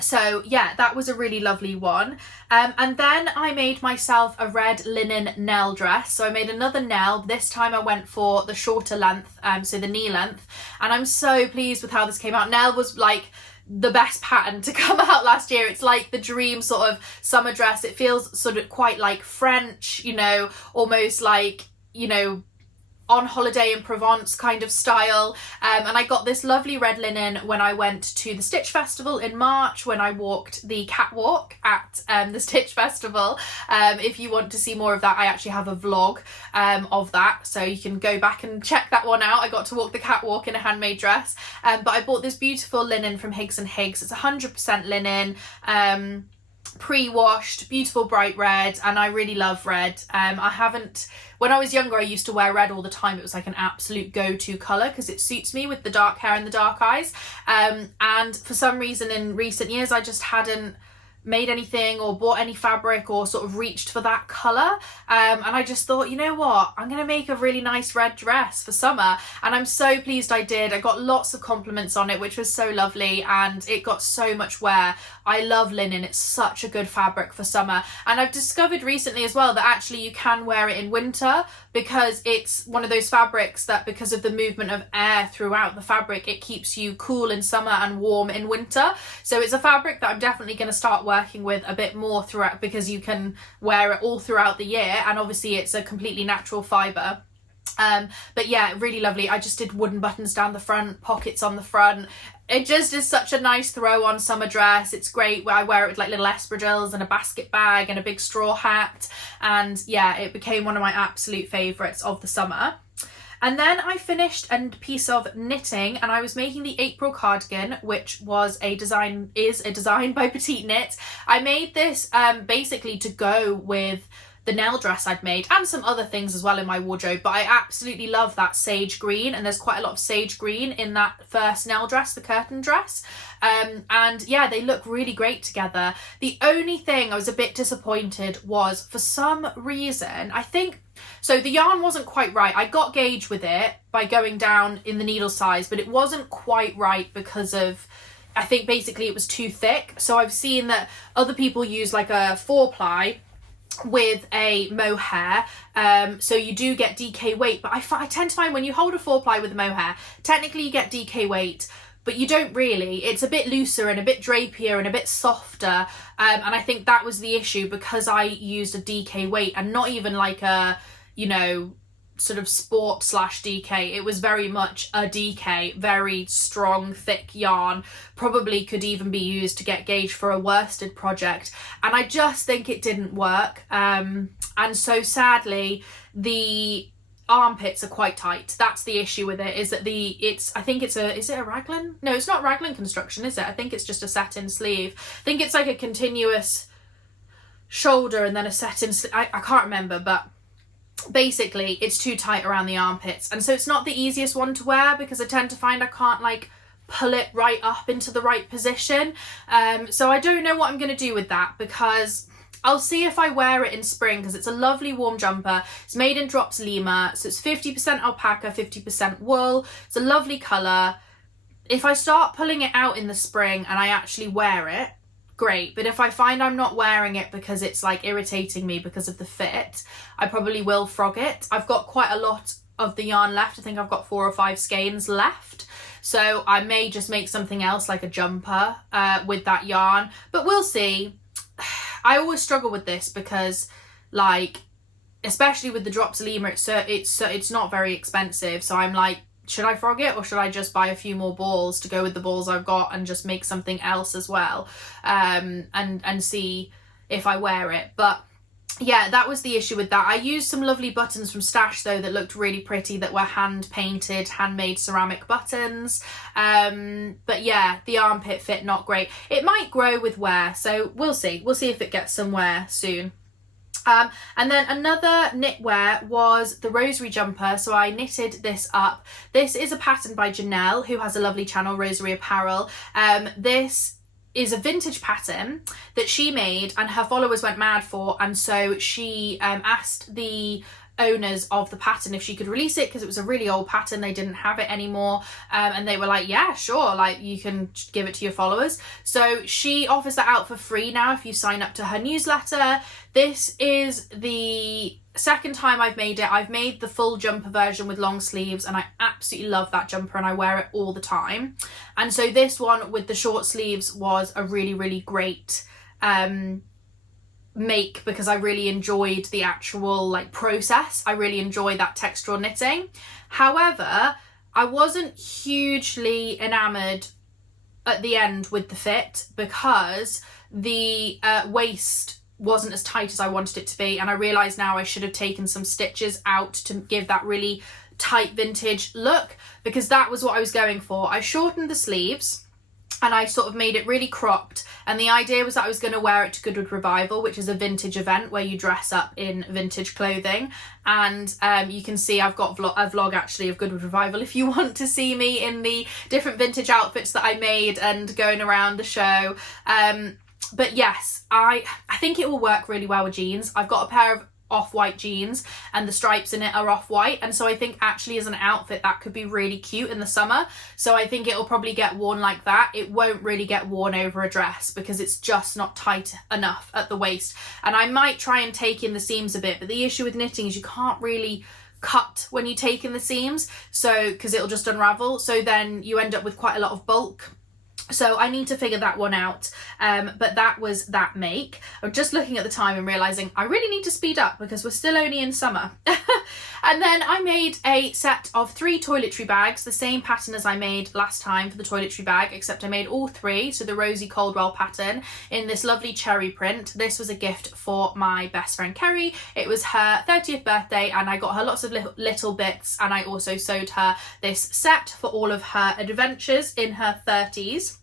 So yeah, that was a really lovely one. And then I made myself a red linen Nell dress. So I made another Nell. This time I went for the shorter length, so the knee length. And I'm so pleased with how this came out. Nell was like the best pattern to come out last year. It's like the dream sort of summer dress. It feels sort of quite like French, you know, almost like, you know, on holiday in Provence kind of style. And I got this lovely red linen when I went to the Stitch Festival in March, when I walked the catwalk at the Stitch Festival. If you want to see more of that, I actually have a vlog of that, so you can go back and check that one out. I got to walk the catwalk in a handmade dress. But I bought this beautiful linen from Higgs and Higgs. It's 100% linen, pre-washed, beautiful bright red, and I really love red. When I was younger, I used to wear red all the time. It was like an absolute go-to colour because it suits me with the dark hair and the dark eyes. And for some reason in recent years, I just hadn't made anything or bought any fabric or sort of reached for that colour, and I just thought, you know what, I'm gonna make a really nice red dress for summer, and I'm so pleased I did. I got lots of compliments on it, which was so lovely, and it got so much wear. I love linen, it's such a good fabric for summer, and I've discovered recently as well that actually you can wear it in winter, because it's one of those fabrics that, because of the movement of air throughout the fabric, it keeps you cool in summer and warm in winter. So it's a fabric that I'm definitely going to start working with a bit more throughout, because you can wear it all throughout the year, and obviously it's a completely natural fibre. But yeah, really lovely. I just did wooden buttons down the front, pockets on the front. It just is such a nice throw on summer dress. It's great. I wear it with like little espadrilles and a basket bag and a big straw hat, and yeah, it became one of my absolute favourites of the summer. And then I finished a piece of knitting, and I was making the April cardigan, which is a design by Petite Knit. I made this basically to go with the Nell dress I'd made, and some other things as well in my wardrobe, but I absolutely love that sage green, and there's quite a lot of sage green in that first Nell dress, the curtain dress. And yeah, they look really great together. The only thing I was a bit disappointed was, for some reason, so the yarn wasn't quite right. I got gauge with it by going down in the needle size, but it wasn't quite right because of, I think basically it was too thick. So I've seen that other people use like a 4-ply with a mohair, so you do get DK weight, but I tend to find when you hold a 4-ply with a mohair, technically you get DK weight, but you don't really. It's a bit looser and a bit drapier and a bit softer, and I think that was the issue, because I used a DK weight and not even like a, you know, sort of sport / DK. It was very much a DK, very strong, thick yarn, probably could even be used to get gauge for a worsted project, and I just think it didn't work. And so sadly the armpits are quite tight. That's the issue with it, is that is it a raglan? No, it's not raglan construction, is it? I think it's just a satin sleeve. I think it's like a continuous shoulder and then a satin sleeve. I can't remember, but basically it's too tight around the armpits, and so it's not the easiest one to wear, because I tend to find I can't like pull it right up into the right position. So I don't know what I'm going to do with that, because I'll see if I wear it in spring, because it's a lovely warm jumper. It's made in Drops Lima, so it's 50% alpaca, 50% wool. It's a lovely colour. If I start pulling it out in the spring and I actually wear it, great, but if I find I'm not wearing it because it's like irritating me because of the fit, I probably will frog it. I've got quite a lot of the yarn left. I think I've got 4 or 5 skeins left, so I may just make something else like a jumper with that yarn, but we'll see. I always struggle with this because, like, especially with the Drops Lima, it's not very expensive, so I'm like, should I frog it, or should I just buy a few more balls to go with the balls I've got and just make something else as well, and see if I wear it. But yeah, that was the issue with that. I used some lovely buttons from Stash though that looked really pretty, that were hand painted, handmade ceramic buttons. But yeah, the armpit fit not great. It might grow with wear, so we'll see if it gets some wear soon. And then another knitwear was the rosary jumper. So I knitted this up. This is a pattern by Nell, who has a lovely channel, Rosary Apparel. This is a vintage pattern that she made and her followers went mad for, and so she asked the owners of the pattern if she could release it, because it was a really old pattern, they didn't have it anymore, and they were like, yeah, sure, like you can give it to your followers. So she offers that out for free now if you sign up to her newsletter. This is the second time I've made it. I've made the full jumper version with long sleeves, and I absolutely love that jumper and I wear it all the time, and so this one with the short sleeves was a really, really great make because I really enjoyed the actual like process. I really enjoy that textural knitting. However, I wasn't hugely enamoured at the end with the fit because the waist wasn't as tight as I wanted it to be, and I realise now I should have taken some stitches out to give that really tight vintage look, because that was what I was going for. I shortened the sleeves and I sort of made it really cropped, and the idea was that I was going to wear it to Goodwood Revival, which is a vintage event where you dress up in vintage clothing. And you can see I've got a vlog actually of Goodwood Revival if you want to see me in the different vintage outfits that I made and going around the show. But yes, I think it will work really well with jeans. I've got a pair of off-white jeans and the stripes in it are off-white, and so I think actually as an outfit that could be really cute in the summer. So I think it'll probably get worn like that. It won't really get worn over a dress because it's just not tight enough at the waist. And I might try and take in the seams a bit, but the issue with knitting is you can't really cut when you take in the seams, so because it'll just unravel, so then you end up with quite a lot of bulk. So I need to figure that one out, but that was that make. I'm just looking at the time and realising I really need to speed up because we're still only in summer. And then I made a set of 3 toiletry bags, the same pattern as I made last time for the toiletry bag, except I made all 3, so the Rosie Caldwell pattern in this lovely cherry print. This was a gift for my best friend Kerry. It was her 30th birthday and I got her lots of little bits, and I also sewed her this set for all of her adventures in her 30s.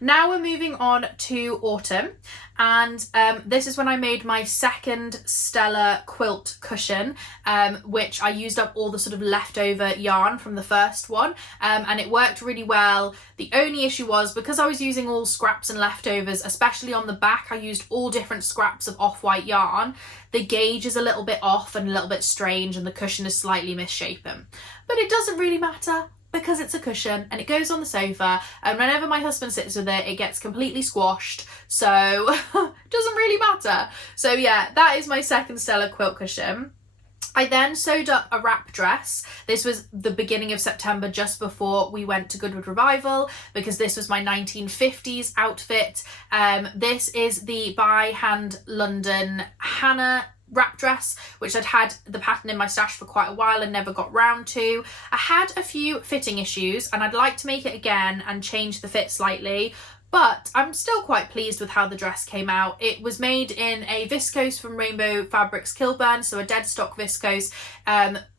Now we're moving on to autumn, and this is when I made my second Stella quilt cushion, which I used up all the sort of leftover yarn from the first one, and it worked really well. The only issue was because I was using all scraps and leftovers, especially on the back, I used all different scraps of off-white yarn. The gauge is a little bit off and a little bit strange, and the cushion is slightly misshapen, but it doesn't really matter, because it's a cushion and it goes on the sofa, and whenever my husband sits with it, it gets completely squashed, so it doesn't really matter. So yeah, that is my second Stella quilt cushion. I then sewed up a wrap dress. This was the beginning of September, just before we went to Goodwood Revival, because this was my 1950s outfit. This is the By Hand London Hannah wrap dress, which I'd had the pattern in my stash for quite a while and never got round to. I had a few fitting issues and I'd like to make it again and change the fit slightly, but I'm still quite pleased with how the dress came out. It was made in a viscose from Rainbow Fabrics Kilburn, so a dead stock viscose.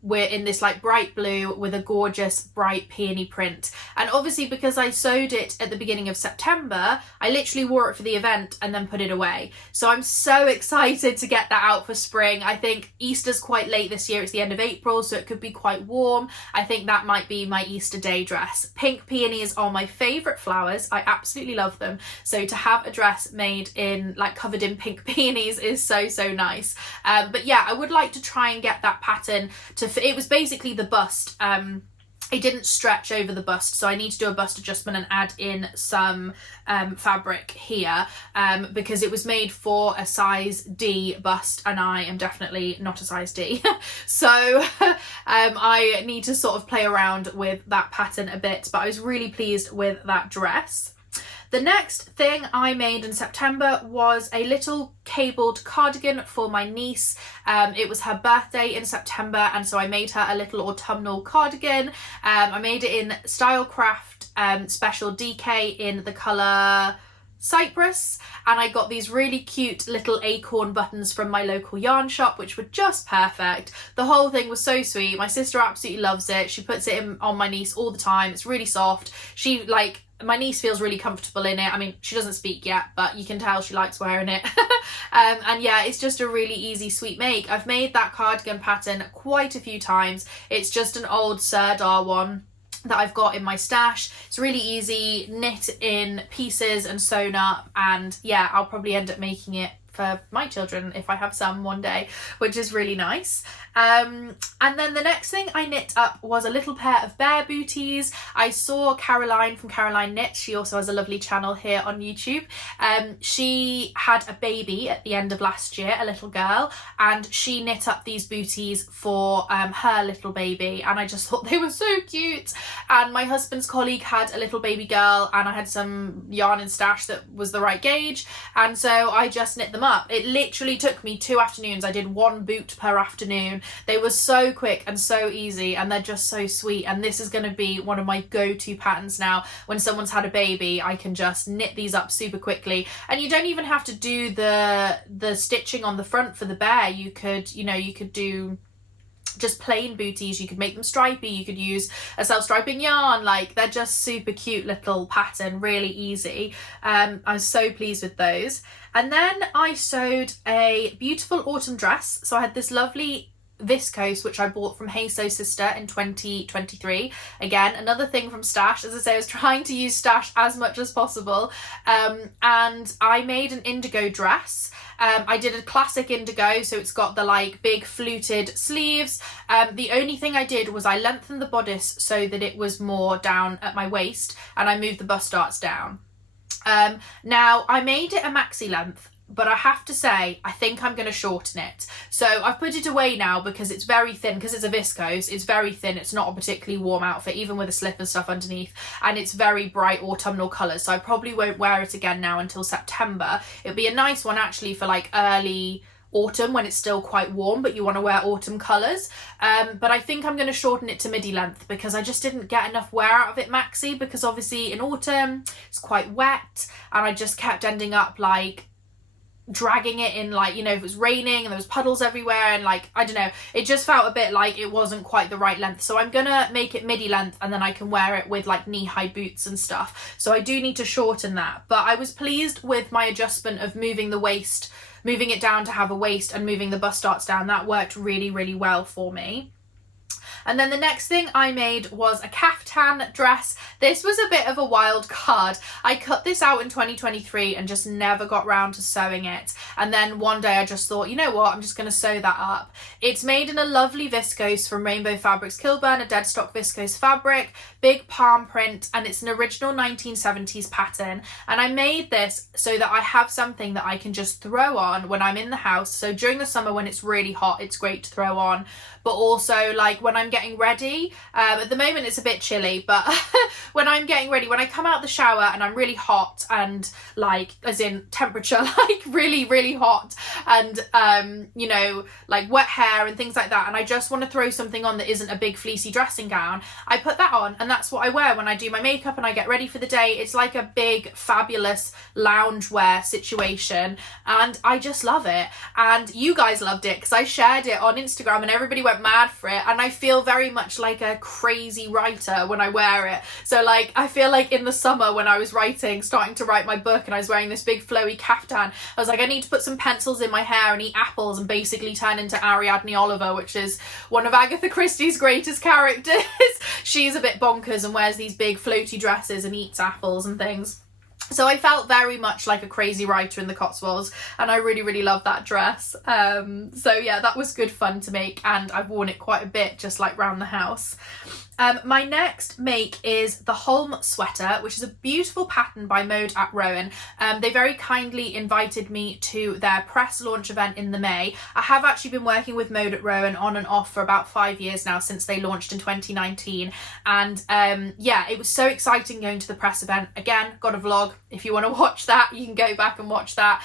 We're in this like bright blue with a gorgeous bright peony print, and obviously because I sewed it at the beginning of September, I literally wore it for the event and then put it away. So I'm so excited to get that out for spring. I think Easter's quite late this year, it's the end of April, so it could be quite warm. I think that might be my Easter day dress. Pink peonies are my favourite flowers, I absolutely love them, so to have a dress made in like covered in pink peonies is so nice. But yeah, I would like to try and get that pattern to fit. It was basically the bust, it didn't stretch over the bust, so I need to do a bust adjustment and add in some fabric here, because it was made for a size D bust and I am definitely not a size D. So I need to sort of play around with that pattern a bit, but I was really pleased with that dress. The next thing I made in September was a little cabled cardigan for my niece. It was her birthday in September, and so I made her a little autumnal cardigan. I made it in Stylecraft Special DK in the colour Cypress, and I got these really cute little acorn buttons from my local yarn shop, which were just perfect. The whole thing was so sweet. My sister absolutely loves it. She puts it on my niece all the time. It's really soft. My niece feels really comfortable in it. I mean, she doesn't speak yet, but you can tell she likes wearing it. And yeah, it's just a really easy, sweet make. I've made that cardigan pattern quite a few times. It's just an old Sirdar one that I've got in my stash. It's really easy, knit in pieces and sewn up, and yeah, I'll probably end up making it for my children if I have some one day, which is really nice. And then the next thing I knit up was a little pair of bear booties. I saw Caroline from Caroline Knits. She also has a lovely channel here on YouTube. She had a baby at the end of last year, a little girl, and she knit up these booties for her little baby, and I just thought they were so cute. And my husband's colleague had a little baby girl, and I had some yarn in stash that was the right gauge, and so I just knit them them up. It literally took me 2 afternoons. I did 1 boot per afternoon. They were so quick and so easy, and they're just so sweet. And this is going to be one of my go-to patterns now. When someone's had a baby, I can just knit these up super quickly, and you don't even have to do the stitching on the front for the bear. You could, you know, you could do just plain booties, you could make them stripy, you could use a self-striping yarn. Like, they're just super cute little pattern, really easy. I was so pleased with those. And then I sewed a beautiful autumn dress. So I had this lovely viscose which I bought from Hey Sew Sister in 2023. Again, another thing from stash. As I say, I was trying to use stash as much as possible, and I made an indigo dress. I did a classic indigo, so it's got the like big fluted sleeves. The only thing I did was I lengthened the bodice so that it was more down at my waist, and I moved the bust darts down. Now I made it a maxi length, but I have to say, I think I'm going to shorten it. So I've put it away now because it's very thin, because it's a viscose, it's very thin. It's not a particularly warm outfit, even with a slip and stuff underneath. And it's very bright autumnal colours, so I probably won't wear it again now until September. It'd be a nice one actually for like early autumn when it's still quite warm, but you want to wear autumn colours. But I think I'm going to shorten it to midi length because I just didn't get enough wear out of it maxi, because obviously in autumn it's quite wet, and I just kept ending up like dragging it in, like, you know, if it was raining and there was puddles everywhere, and like, I don't know, it just felt a bit like it wasn't quite the right length. So I'm gonna make it midi length, and then I can wear it with like knee-high boots and stuff. So I do need to shorten that, but I was pleased with my adjustment of moving the waist, moving it down to have a waist, and moving the bust darts down. That worked really, really well for me. And then the next thing I made was a caftan dress. This was a bit of a wild card. I cut this out in 2023 and just never got round to sewing it. And then one day I just thought, you know what, I'm just going to sew that up. It's made in a lovely viscose from Rainbow Fabrics Kilburn, a dead stock viscose fabric, big palm print, and it's an original 1970s pattern. And I made this so that I have something that I can just throw on when I'm in the house. So during the summer when it's really hot, it's great to throw on. But also like when I'm getting ready, at the moment it's a bit chilly, but when I'm getting ready, when I come out the shower and I'm really hot, and like, as in temperature, like really, really hot, and you know, like wet hair and things like that, and I just want to throw something on that isn't a big fleecy dressing gown, I put that on, and that's what I wear when I do my makeup and I get ready for the day. It's like a big fabulous loungewear situation, and I just love it. And you guys loved it because I shared it on Instagram and everybody went mad for it, and I feel very much like a crazy writer when I wear it. So like, I feel like in the summer when I was starting to write my book, and I was wearing this big flowy caftan, I was like, I need to put some pencils in my hair and eat apples and basically turn into Ariadne Oliver, which is one of Agatha Christie's greatest characters. She's a bit bonkers and wears these big floaty dresses and eats apples and things. So I felt very much like a crazy writer in the Cotswolds, and I really, really love that dress. So yeah, that was good fun to make, and I've worn it quite a bit just like round the house. My next make is the Holm sweater, which is a beautiful pattern by Mode at Rowan. They very kindly invited me to their press launch event in the May. I have actually been working with Mode at Rowan on and off for about 5 years now, since they launched in 2019. And yeah, it was so exciting going to the press event. Again, got a vlog. If you want to watch that, you can go back and watch that.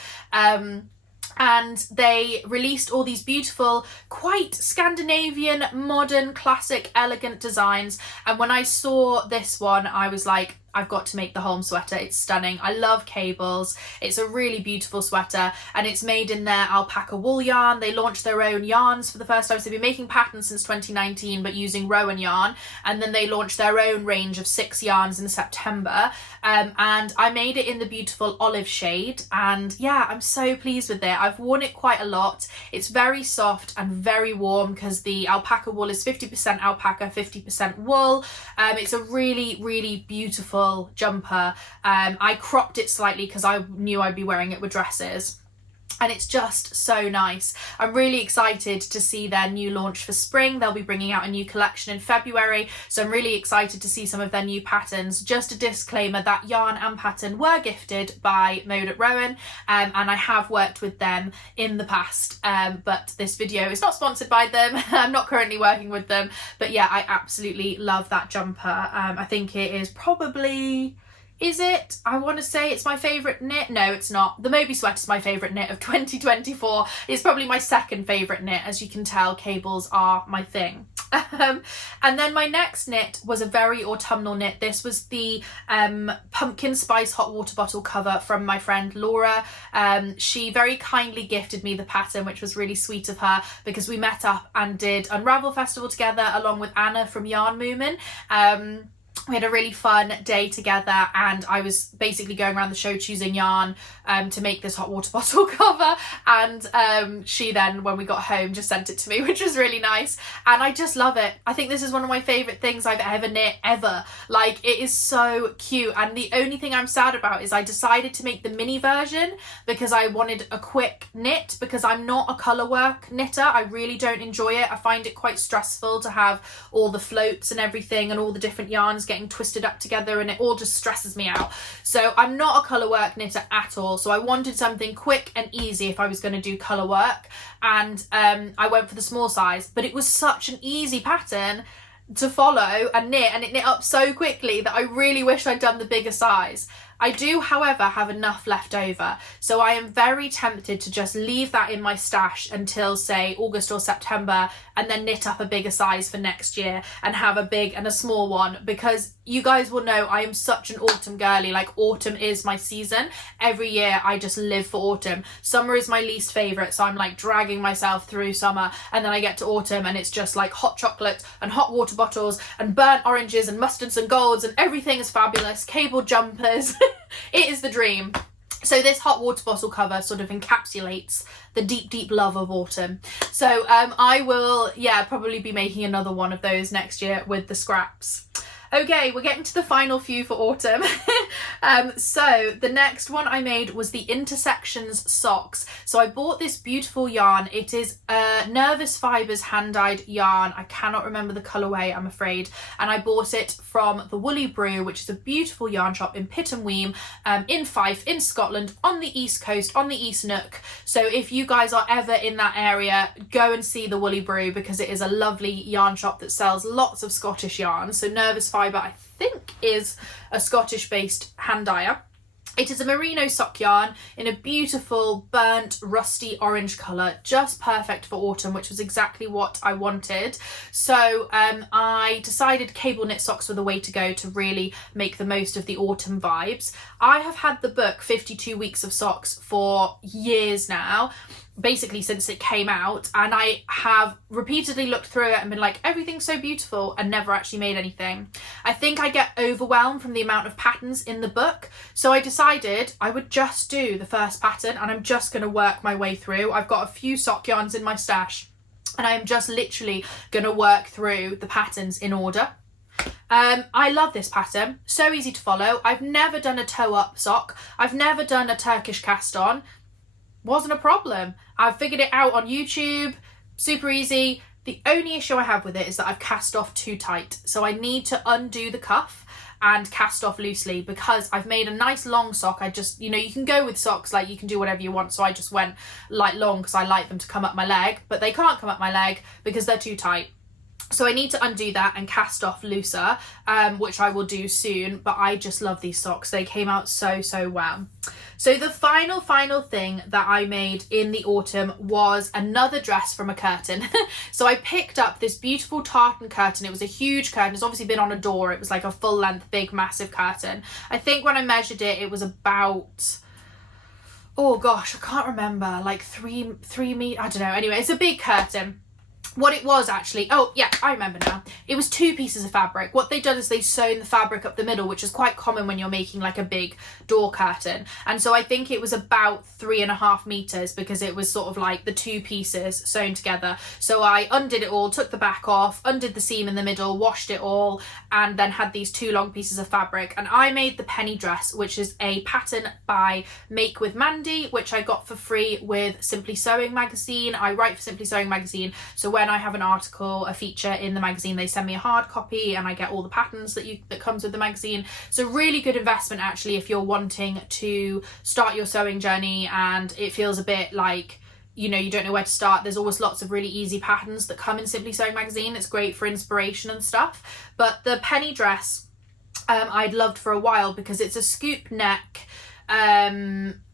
And they released all these beautiful, quite Scandinavian, modern, classic, elegant designs. And when I saw this one, I was like, I've got to make the Holm sweater. It's stunning. I love cables. It's a really beautiful sweater, and it's made in their alpaca wool yarn. They launched their own yarns for the first time. So they've been making patterns since 2019, but using Rowan yarn. And then they launched their own range of 6 yarns in September. And I made it in the beautiful olive shade. And yeah, I'm so pleased with it. I've worn it quite a lot. It's very soft and very warm because the alpaca wool is 50% alpaca, 50% wool. It's a really, really beautiful jumper. I cropped it slightly because I knew I'd be wearing it with dresses, and it's just so nice. I'm really excited to see their new launch for spring. They'll be bringing out a new collection in February, so I'm really excited to see some of their new patterns. Just a disclaimer, that yarn and pattern were gifted by Mode at Rowan, and I have worked with them in the past, but this video is not sponsored by them. I'm not currently working with them, but yeah, I absolutely love that jumper. I think it is probably, Is it? I want to say it's my favourite knit. No, it's not. The Moby sweater is my favourite knit of 2024. It's probably my second favourite knit. As you can tell, cables are my thing. And then my next knit was a very autumnal knit. This was the pumpkin spice hot water bottle cover from my friend Laura. She very kindly gifted me the pattern, which was really sweet of her, because we met up and did Unravel Festival together along with Anna from Yarn Moomin. We had a really fun day together, and I was basically going around the show choosing yarn to make this hot water bottle cover, and she then, when we got home, just sent it to me, which was really nice, and I just love it. I think this is one of my favourite things I've ever knit, ever. Like, it is so cute, and the only thing I'm sad about is I decided to make the mini version because I wanted a quick knit, because I'm not a colour work knitter. I really don't enjoy it. I find it quite stressful to have all the floats and everything and all the different yarns getting twisted up together, and it all just stresses me out. So I'm not a colour work knitter at all, so I wanted something quick and easy if I was going to do colour work, and I went for the small size, but it was such an easy pattern to follow and knit, and it knit up so quickly that I really wish I'd done the bigger size. I do, however, have enough left over, so I am very tempted to just leave that in my stash until, say, August or September, and then knit up a bigger size for next year and have a big and a small one, because you guys will know I am such an autumn girly. Like, autumn is my season. Every year I just live for autumn. Summer is my least favourite, so I'm like dragging myself through summer, and then I get to autumn and it's just like hot chocolate and hot water bottles and burnt oranges and mustards and golds, and everything is fabulous. Cable jumpers. It is the dream. So this hot water bottle cover sort of encapsulates the deep, deep love of autumn. So I will, probably be making another one of those next year with the scraps. Okay, we're getting to the final few for autumn. So the next one I made was the Intersections socks. So I bought this beautiful yarn. It is Nervous Fibres hand-dyed yarn. I cannot remember the colourway, I'm afraid. And I bought it from the Woolly Brew, which is a beautiful yarn shop in Pitt and Weem, in Fife, in Scotland, on the East Coast, on the East Nook. So if you guys are ever in that area, go and see the Woolly Brew, because it is a lovely yarn shop that sells lots of Scottish yarns. So Nervous Fibre, I think, is a Scottish-based hand dyer. It is a merino sock yarn in a beautiful burnt rusty orange colour, just perfect for autumn, which was exactly what I wanted. So I decided cable knit socks were the way to go to really make the most of the autumn vibes. I have had the book 52 Weeks of Socks for years now, basically since it came out, and I have repeatedly looked through it and been like, everything's so beautiful, and never actually made anything. I think I get overwhelmed from the amount of patterns in the book, so I decided I would just do the first pattern, and I'm just going to work my way through. I've got a few sock yarns in my stash, and I am just literally going to work through the patterns in order. I love this pattern, so easy to follow. I've never done a toe up sock. I've never done a Turkish cast on. Wasn't a problem. I've figured it out on YouTube, super easy. The only issue I have with it is that I've cast off too tight. So I need to undo the cuff and cast off loosely, because I've made a nice long sock. I just, you can go with socks, like you can do whatever you want. So I just went like long because I like them to come up my leg, but they can't come up my leg because they're too tight. So I need to undo that and cast off looser, which I will do soon, but I just love these socks. They came out so, so well. So the final thing that I made in the autumn was another dress from a curtain. So I picked up this beautiful tartan curtain. It was a huge curtain. It's obviously been on a door. It was like a full length, big, massive curtain. I think when I measured it, it was about, oh gosh, I can't remember, like 3 meters, I don't know. Anyway, it's a big curtain. What it was actually, oh yeah, I remember now. It was 2 pieces of fabric. What they've done is they've sewn the fabric up the middle, which is quite common when you're making like a big door curtain. And so I think it was about 3.5 meters, because it was sort of like the 2 pieces sewn together. So I undid it all, took the back off, undid the seam in the middle, washed it all, and then had these 2 long pieces of fabric. And I made the penny dress, which is a pattern by Make with Mandy, which I got for free with Simply Sewing magazine. I write for Simply Sewing magazine, so when I have an article, a feature in the magazine, they send me a hard copy and I get all the patterns that comes with the magazine. So really good investment actually if you're wanting to start your sewing journey and it feels a bit like, you don't know where to start. There's always lots of really easy patterns that come in Simply Sewing magazine. It's great for inspiration and stuff. But the penny dress I'd loved for a while, because it's a scoop neck,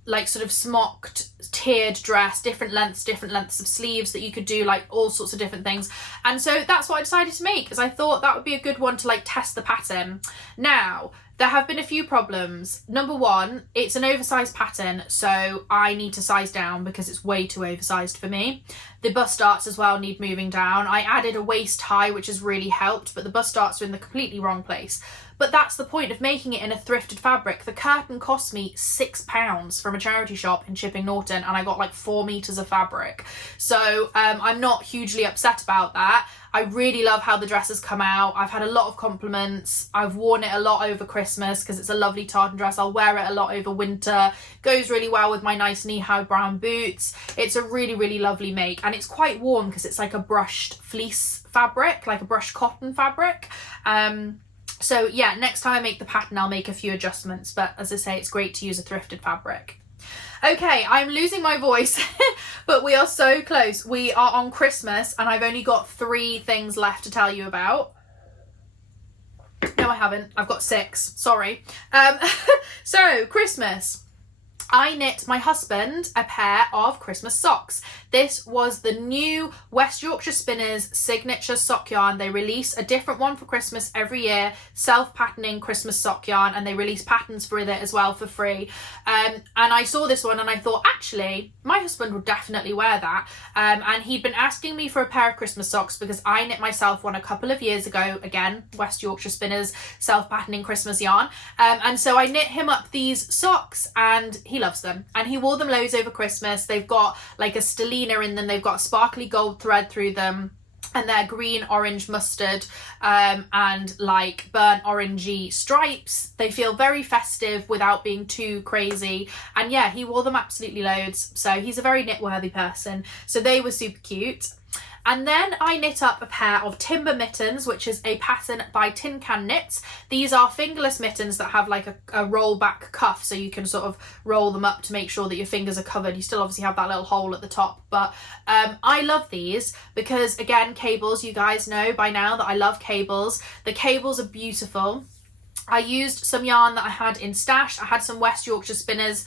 like sort of smocked tiered dress, different lengths of sleeves that you could do like all sorts of different things. And so that's what I decided to make, because I thought that would be a good one to like test the pattern. Now, there have been a few problems. Number one, it's an oversized pattern, so I need to size down because it's way too oversized for me. The bust darts as well need moving down. I added a waist high, which has really helped, but the bust darts are in the completely wrong place. But that's the point of making it in a thrifted fabric. The curtain cost me £6 from a charity shop in Chipping Norton, and I got like 4 meters of fabric. So I'm not hugely upset about that. I really love how the dress has come out. I've had a lot of compliments. I've worn it a lot over Christmas because it's a lovely tartan dress. I'll wear it a lot over winter. Goes really well with my nice knee-high brown boots. It's a really, really lovely make, and it's quite warm because it's like a brushed fleece fabric, like a brushed cotton fabric. So yeah, next time I make the pattern, I'll make a few adjustments, but as I say, it's great to use a thrifted fabric. Okay, I'm losing my voice, but we are so close. We are on Christmas, and I've only got 3 things left to tell you about. No, I haven't. I've got 6. Sorry. So, Christmas. I knit my husband a pair of Christmas socks. This was the new West Yorkshire Spinners signature sock yarn. They release a different one for Christmas every year, self-patterning Christmas sock yarn, and they release patterns for it as well for free. And I saw this one and I thought, actually, my husband would definitely wear that. And he'd been asking me for a pair of Christmas socks because I knit myself one a couple of years ago. Again, West Yorkshire Spinners self-patterning Christmas yarn. And so I knit him up these socks, and he loves them, and he wore them loads over Christmas. They've got like a stellina in them, they've got sparkly gold thread through them, and they're green, orange, mustard, and like burnt orangey stripes. They feel very festive without being too crazy, and yeah, he wore them absolutely loads, so he's a very knit-worthy person. So they were super cute. And then I knit up a pair of timber mittens, which is a pattern by Tin Can Knits. These are fingerless mittens that have like a roll back cuff, so you can sort of roll them up to make sure that your fingers are covered. You still obviously have that little hole at the top, but I love these because, again, cables, you guys know by now that I love cables. The cables are beautiful. I used some yarn that I had in stash. I had some West Yorkshire Spinners.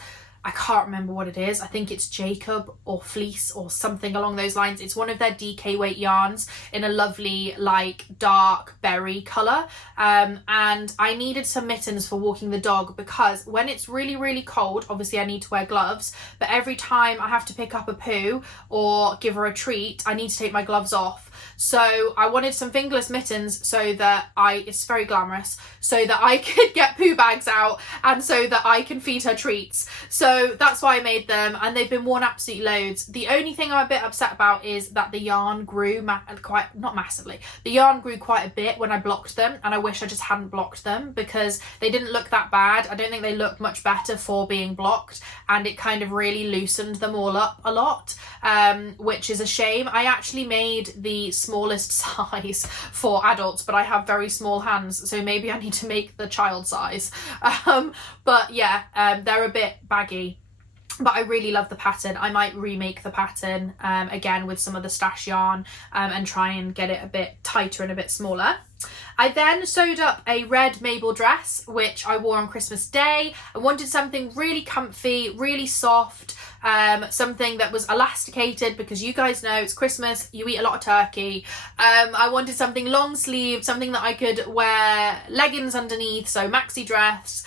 I can't remember what it is. I think it's Jacob or Fleece or something along those lines. It's one of their DK weight yarns in a lovely like dark berry colour. And I needed some mittens for walking the dog because when it's really, really cold, obviously I need to wear gloves, but every time I have to pick up a poo or give her a treat, I need to take my gloves off. So I wanted some fingerless mittens so that it's very glamorous, so that I could get poo bags out and so that I can feed her treats. So that's why I made them, and they've been worn absolutely loads. The only thing I'm a bit upset about is that the yarn grew not massively. The yarn grew quite a bit when I blocked them, and I wish I just hadn't blocked them because they didn't look that bad. I don't think they looked much better for being blocked, and it kind of really loosened them all up a lot, which is a shame. I actually made the smallest size for adults, but I have very small hands, so maybe I need to make the child size. But yeah, they're a bit baggy, but I really love the pattern. I might remake the pattern again with some of the stash yarn and try and get it a bit tighter and a bit smaller. I then sewed up a red Mabel dress, which I wore on Christmas Day. I wanted something really comfy, really soft, something that was elasticated because you guys know it's Christmas, you eat a lot of turkey. I wanted something long sleeved, something that I could wear leggings underneath, so maxi dress.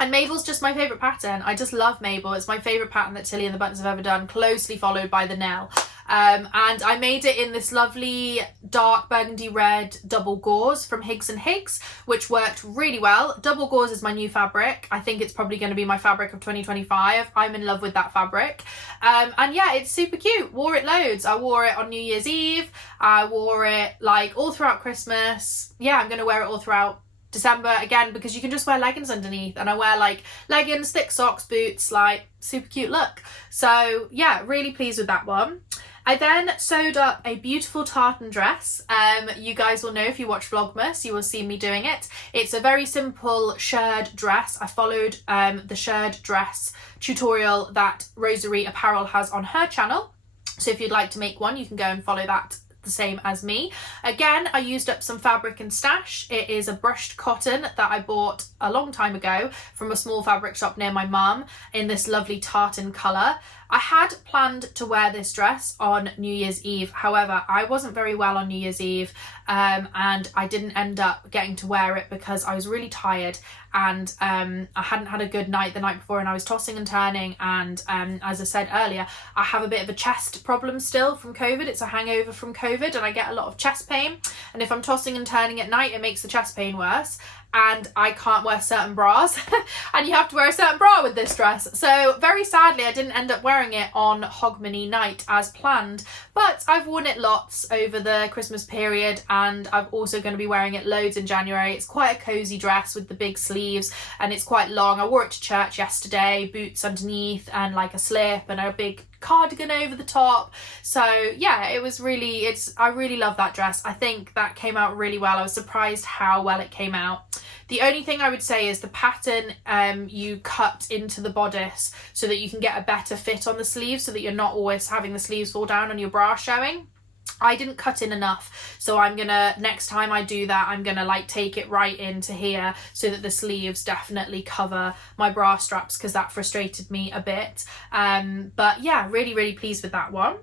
And Mabel's just my favourite pattern. I just love Mabel. It's my favourite pattern that Tilly and the Buttons have ever done, closely followed by the Nell. And I made it in this lovely dark burgundy red double gauze from Higgs and Higgs, which worked really well. Double gauze is my new fabric. I think it's probably going to be my fabric of 2025. I'm in love with that fabric. And yeah, it's super cute. Wore it loads. I wore it on New Year's Eve. I wore it like all throughout Christmas. Yeah, I'm going to wear it all throughout December again because you can just wear leggings underneath, and I wear like leggings, thick socks, boots, like super cute look. So yeah, really pleased with that one. I then sewed up a beautiful tartan dress. You guys will know if you watch Vlogmas, you will see me doing it. It's a very simple shirred dress. I followed the shirred dress tutorial that Rosie Apparel has on her channel. So if you'd like to make one, you can go and follow that the same as me. Again, I used up some fabric and stash. It is a brushed cotton that I bought a long time ago from a small fabric shop near my mum in this lovely tartan colour. I had planned to wear this dress on New Year's Eve. However, I wasn't very well on New Year's Eve, and I didn't end up getting to wear it because I was really tired, and I hadn't had a good night the night before, and I was tossing and turning, and as I said earlier, I have a bit of a chest problem still from COVID. It's a hangover from COVID, and I get a lot of chest pain, and if I'm tossing and turning at night, it makes the chest pain worse. And I can't wear certain bras and you have to wear a certain bra with this dress. So very sadly, I didn't end up wearing it on Hogmanay night as planned, but I've worn it lots over the Christmas period, and I'm also going to be wearing it loads in January. It's quite a cozy dress with the big sleeves, and it's quite long. I wore it to church yesterday, boots underneath and like a slip and a big cardigan over the top. So yeah, it was really, I really love that dress. I think that came out really well. I was surprised how well it came out. The only thing I would say is the pattern you cut into the bodice so that you can get a better fit on the sleeves, so that you're not always having the sleeves fall down and your bra showing. I didn't cut in enough, so I'm gonna, next time I do that, I'm gonna like take it right into here so that the sleeves definitely cover my bra straps, because that frustrated me a bit. But yeah, really, really pleased with that one.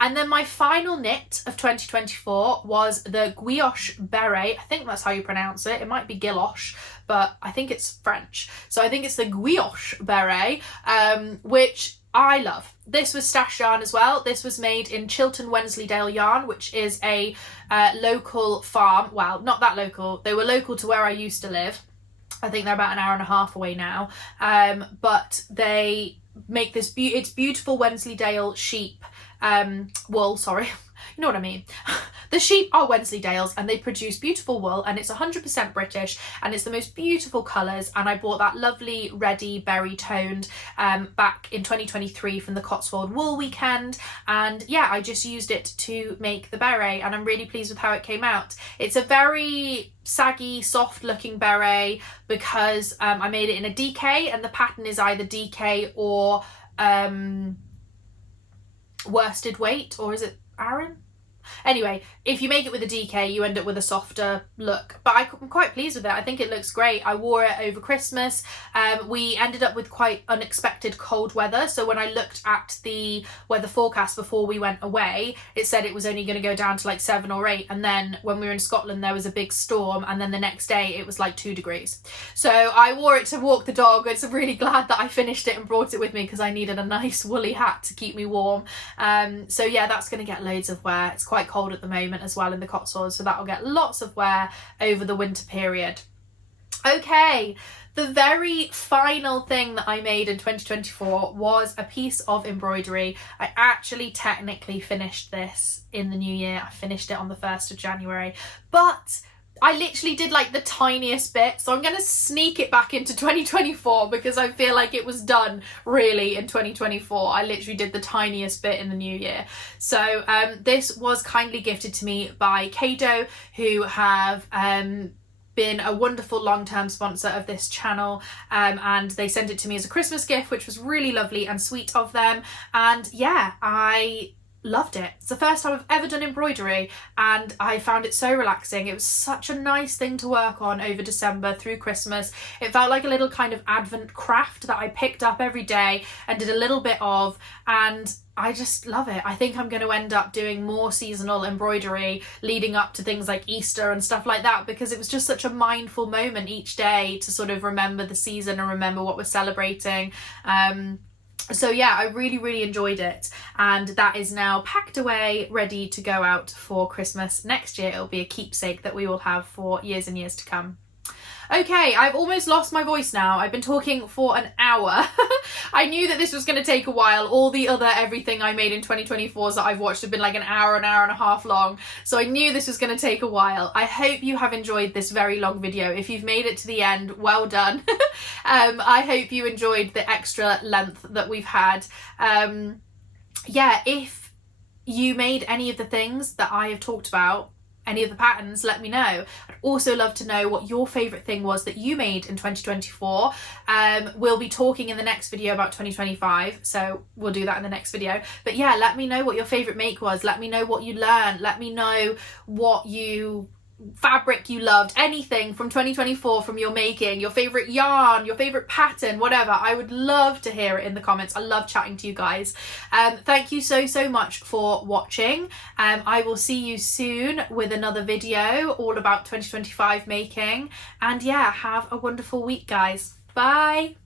And then my final knit of 2024 was the Guilloche Beret. I think that's how you pronounce it. It might be Guilloche, but I think it's French. So I think it's the Guilloche Beret, which I love. This was stash yarn as well. This was made in Chiltern Wensleydale yarn, which is a local farm. Well, not that local. They were local to where I used to live. I think they're about an hour and a half away now. But they make this, it's beautiful Wensleydale sheep wool, sorry. You know what I mean. The sheep are Wensleydales and they produce beautiful wool, and it's 100% British, and it's the most beautiful colours, and I bought that lovely reddy berry toned back in 2023 from the Cotswold Wool Weekend, and yeah, I just used it to make the beret, and I'm really pleased with how it came out. It's a very saggy, soft looking beret because I made it in a DK, and the pattern is either DK or worsted weight, or is it Aran? Anyway, if you make it with a DK, you end up with a softer look, but I'm quite pleased with it. I think it looks great. I wore it over Christmas. We ended up with quite unexpected cold weather, so when I looked at the weather forecast before we went away, it said it was only going to go down to like 7 or 8, and then when we were in Scotland there was a big storm, and then the next day it was like 2 degrees. So I wore it to walk the dog. It's really glad that I finished it and brought it with me, because I needed a nice woolly hat to keep me warm. So yeah, that's going to get loads of wear. It's quite cold at the moment as well in the Cotswolds, so that'll get lots of wear over the winter period. Okay, the very final thing that I made in 2024 was a piece of embroidery. I actually technically finished this in the new year. I finished it on the 1st of January, but I literally did like the tiniest bit, so I'm going to sneak it back into 2024 because I feel like it was done really in 2024. I literally did the tiniest bit in the new year. So this was kindly gifted to me by Kado, who have been a wonderful long-term sponsor of this channel, and they sent it to me as a Christmas gift, which was really lovely and sweet of them. And yeah, I loved it. It's the first time I've ever done embroidery, and I found it so relaxing. It was such a nice thing to work on over December through Christmas. It felt like a little kind of advent craft that I picked up every day and did a little bit of, and I just love it. I think I'm going to end up doing more seasonal embroidery leading up to things like Easter and stuff like that, because it was just such a mindful moment each day to sort of remember the season and remember what we're celebrating. So yeah, I really, really enjoyed it, and that is now packed away, ready to go out for Christmas next year. It'll be a keepsake that we will have for years and years to come. Okay, I've almost lost my voice now. I've been talking for an hour. I knew that this was going to take a while. All the other everything I made in 2024s that I've watched have been like an hour and a half long. So I knew this was going to take a while. I hope you have enjoyed this very long video. If you've made it to the end, well done. I hope you enjoyed the extra length that we've had. Yeah, if you made any of the things that I have talked about, any of the patterns, let me know. I'd also love to know what your favourite thing was that you made in 2024. We'll be talking in the next video about 2025, so we'll do that in the next video. But yeah, let me know what your favourite make was. Let me know what you learned. Let me know what fabric you loved, anything from 2024 from your making, your favourite yarn, your favourite pattern, whatever. I would love to hear it in the comments. I love chatting to you guys. Thank you so much for watching. I will see you soon with another video all about 2025 making, and yeah, have a wonderful week, guys. Bye.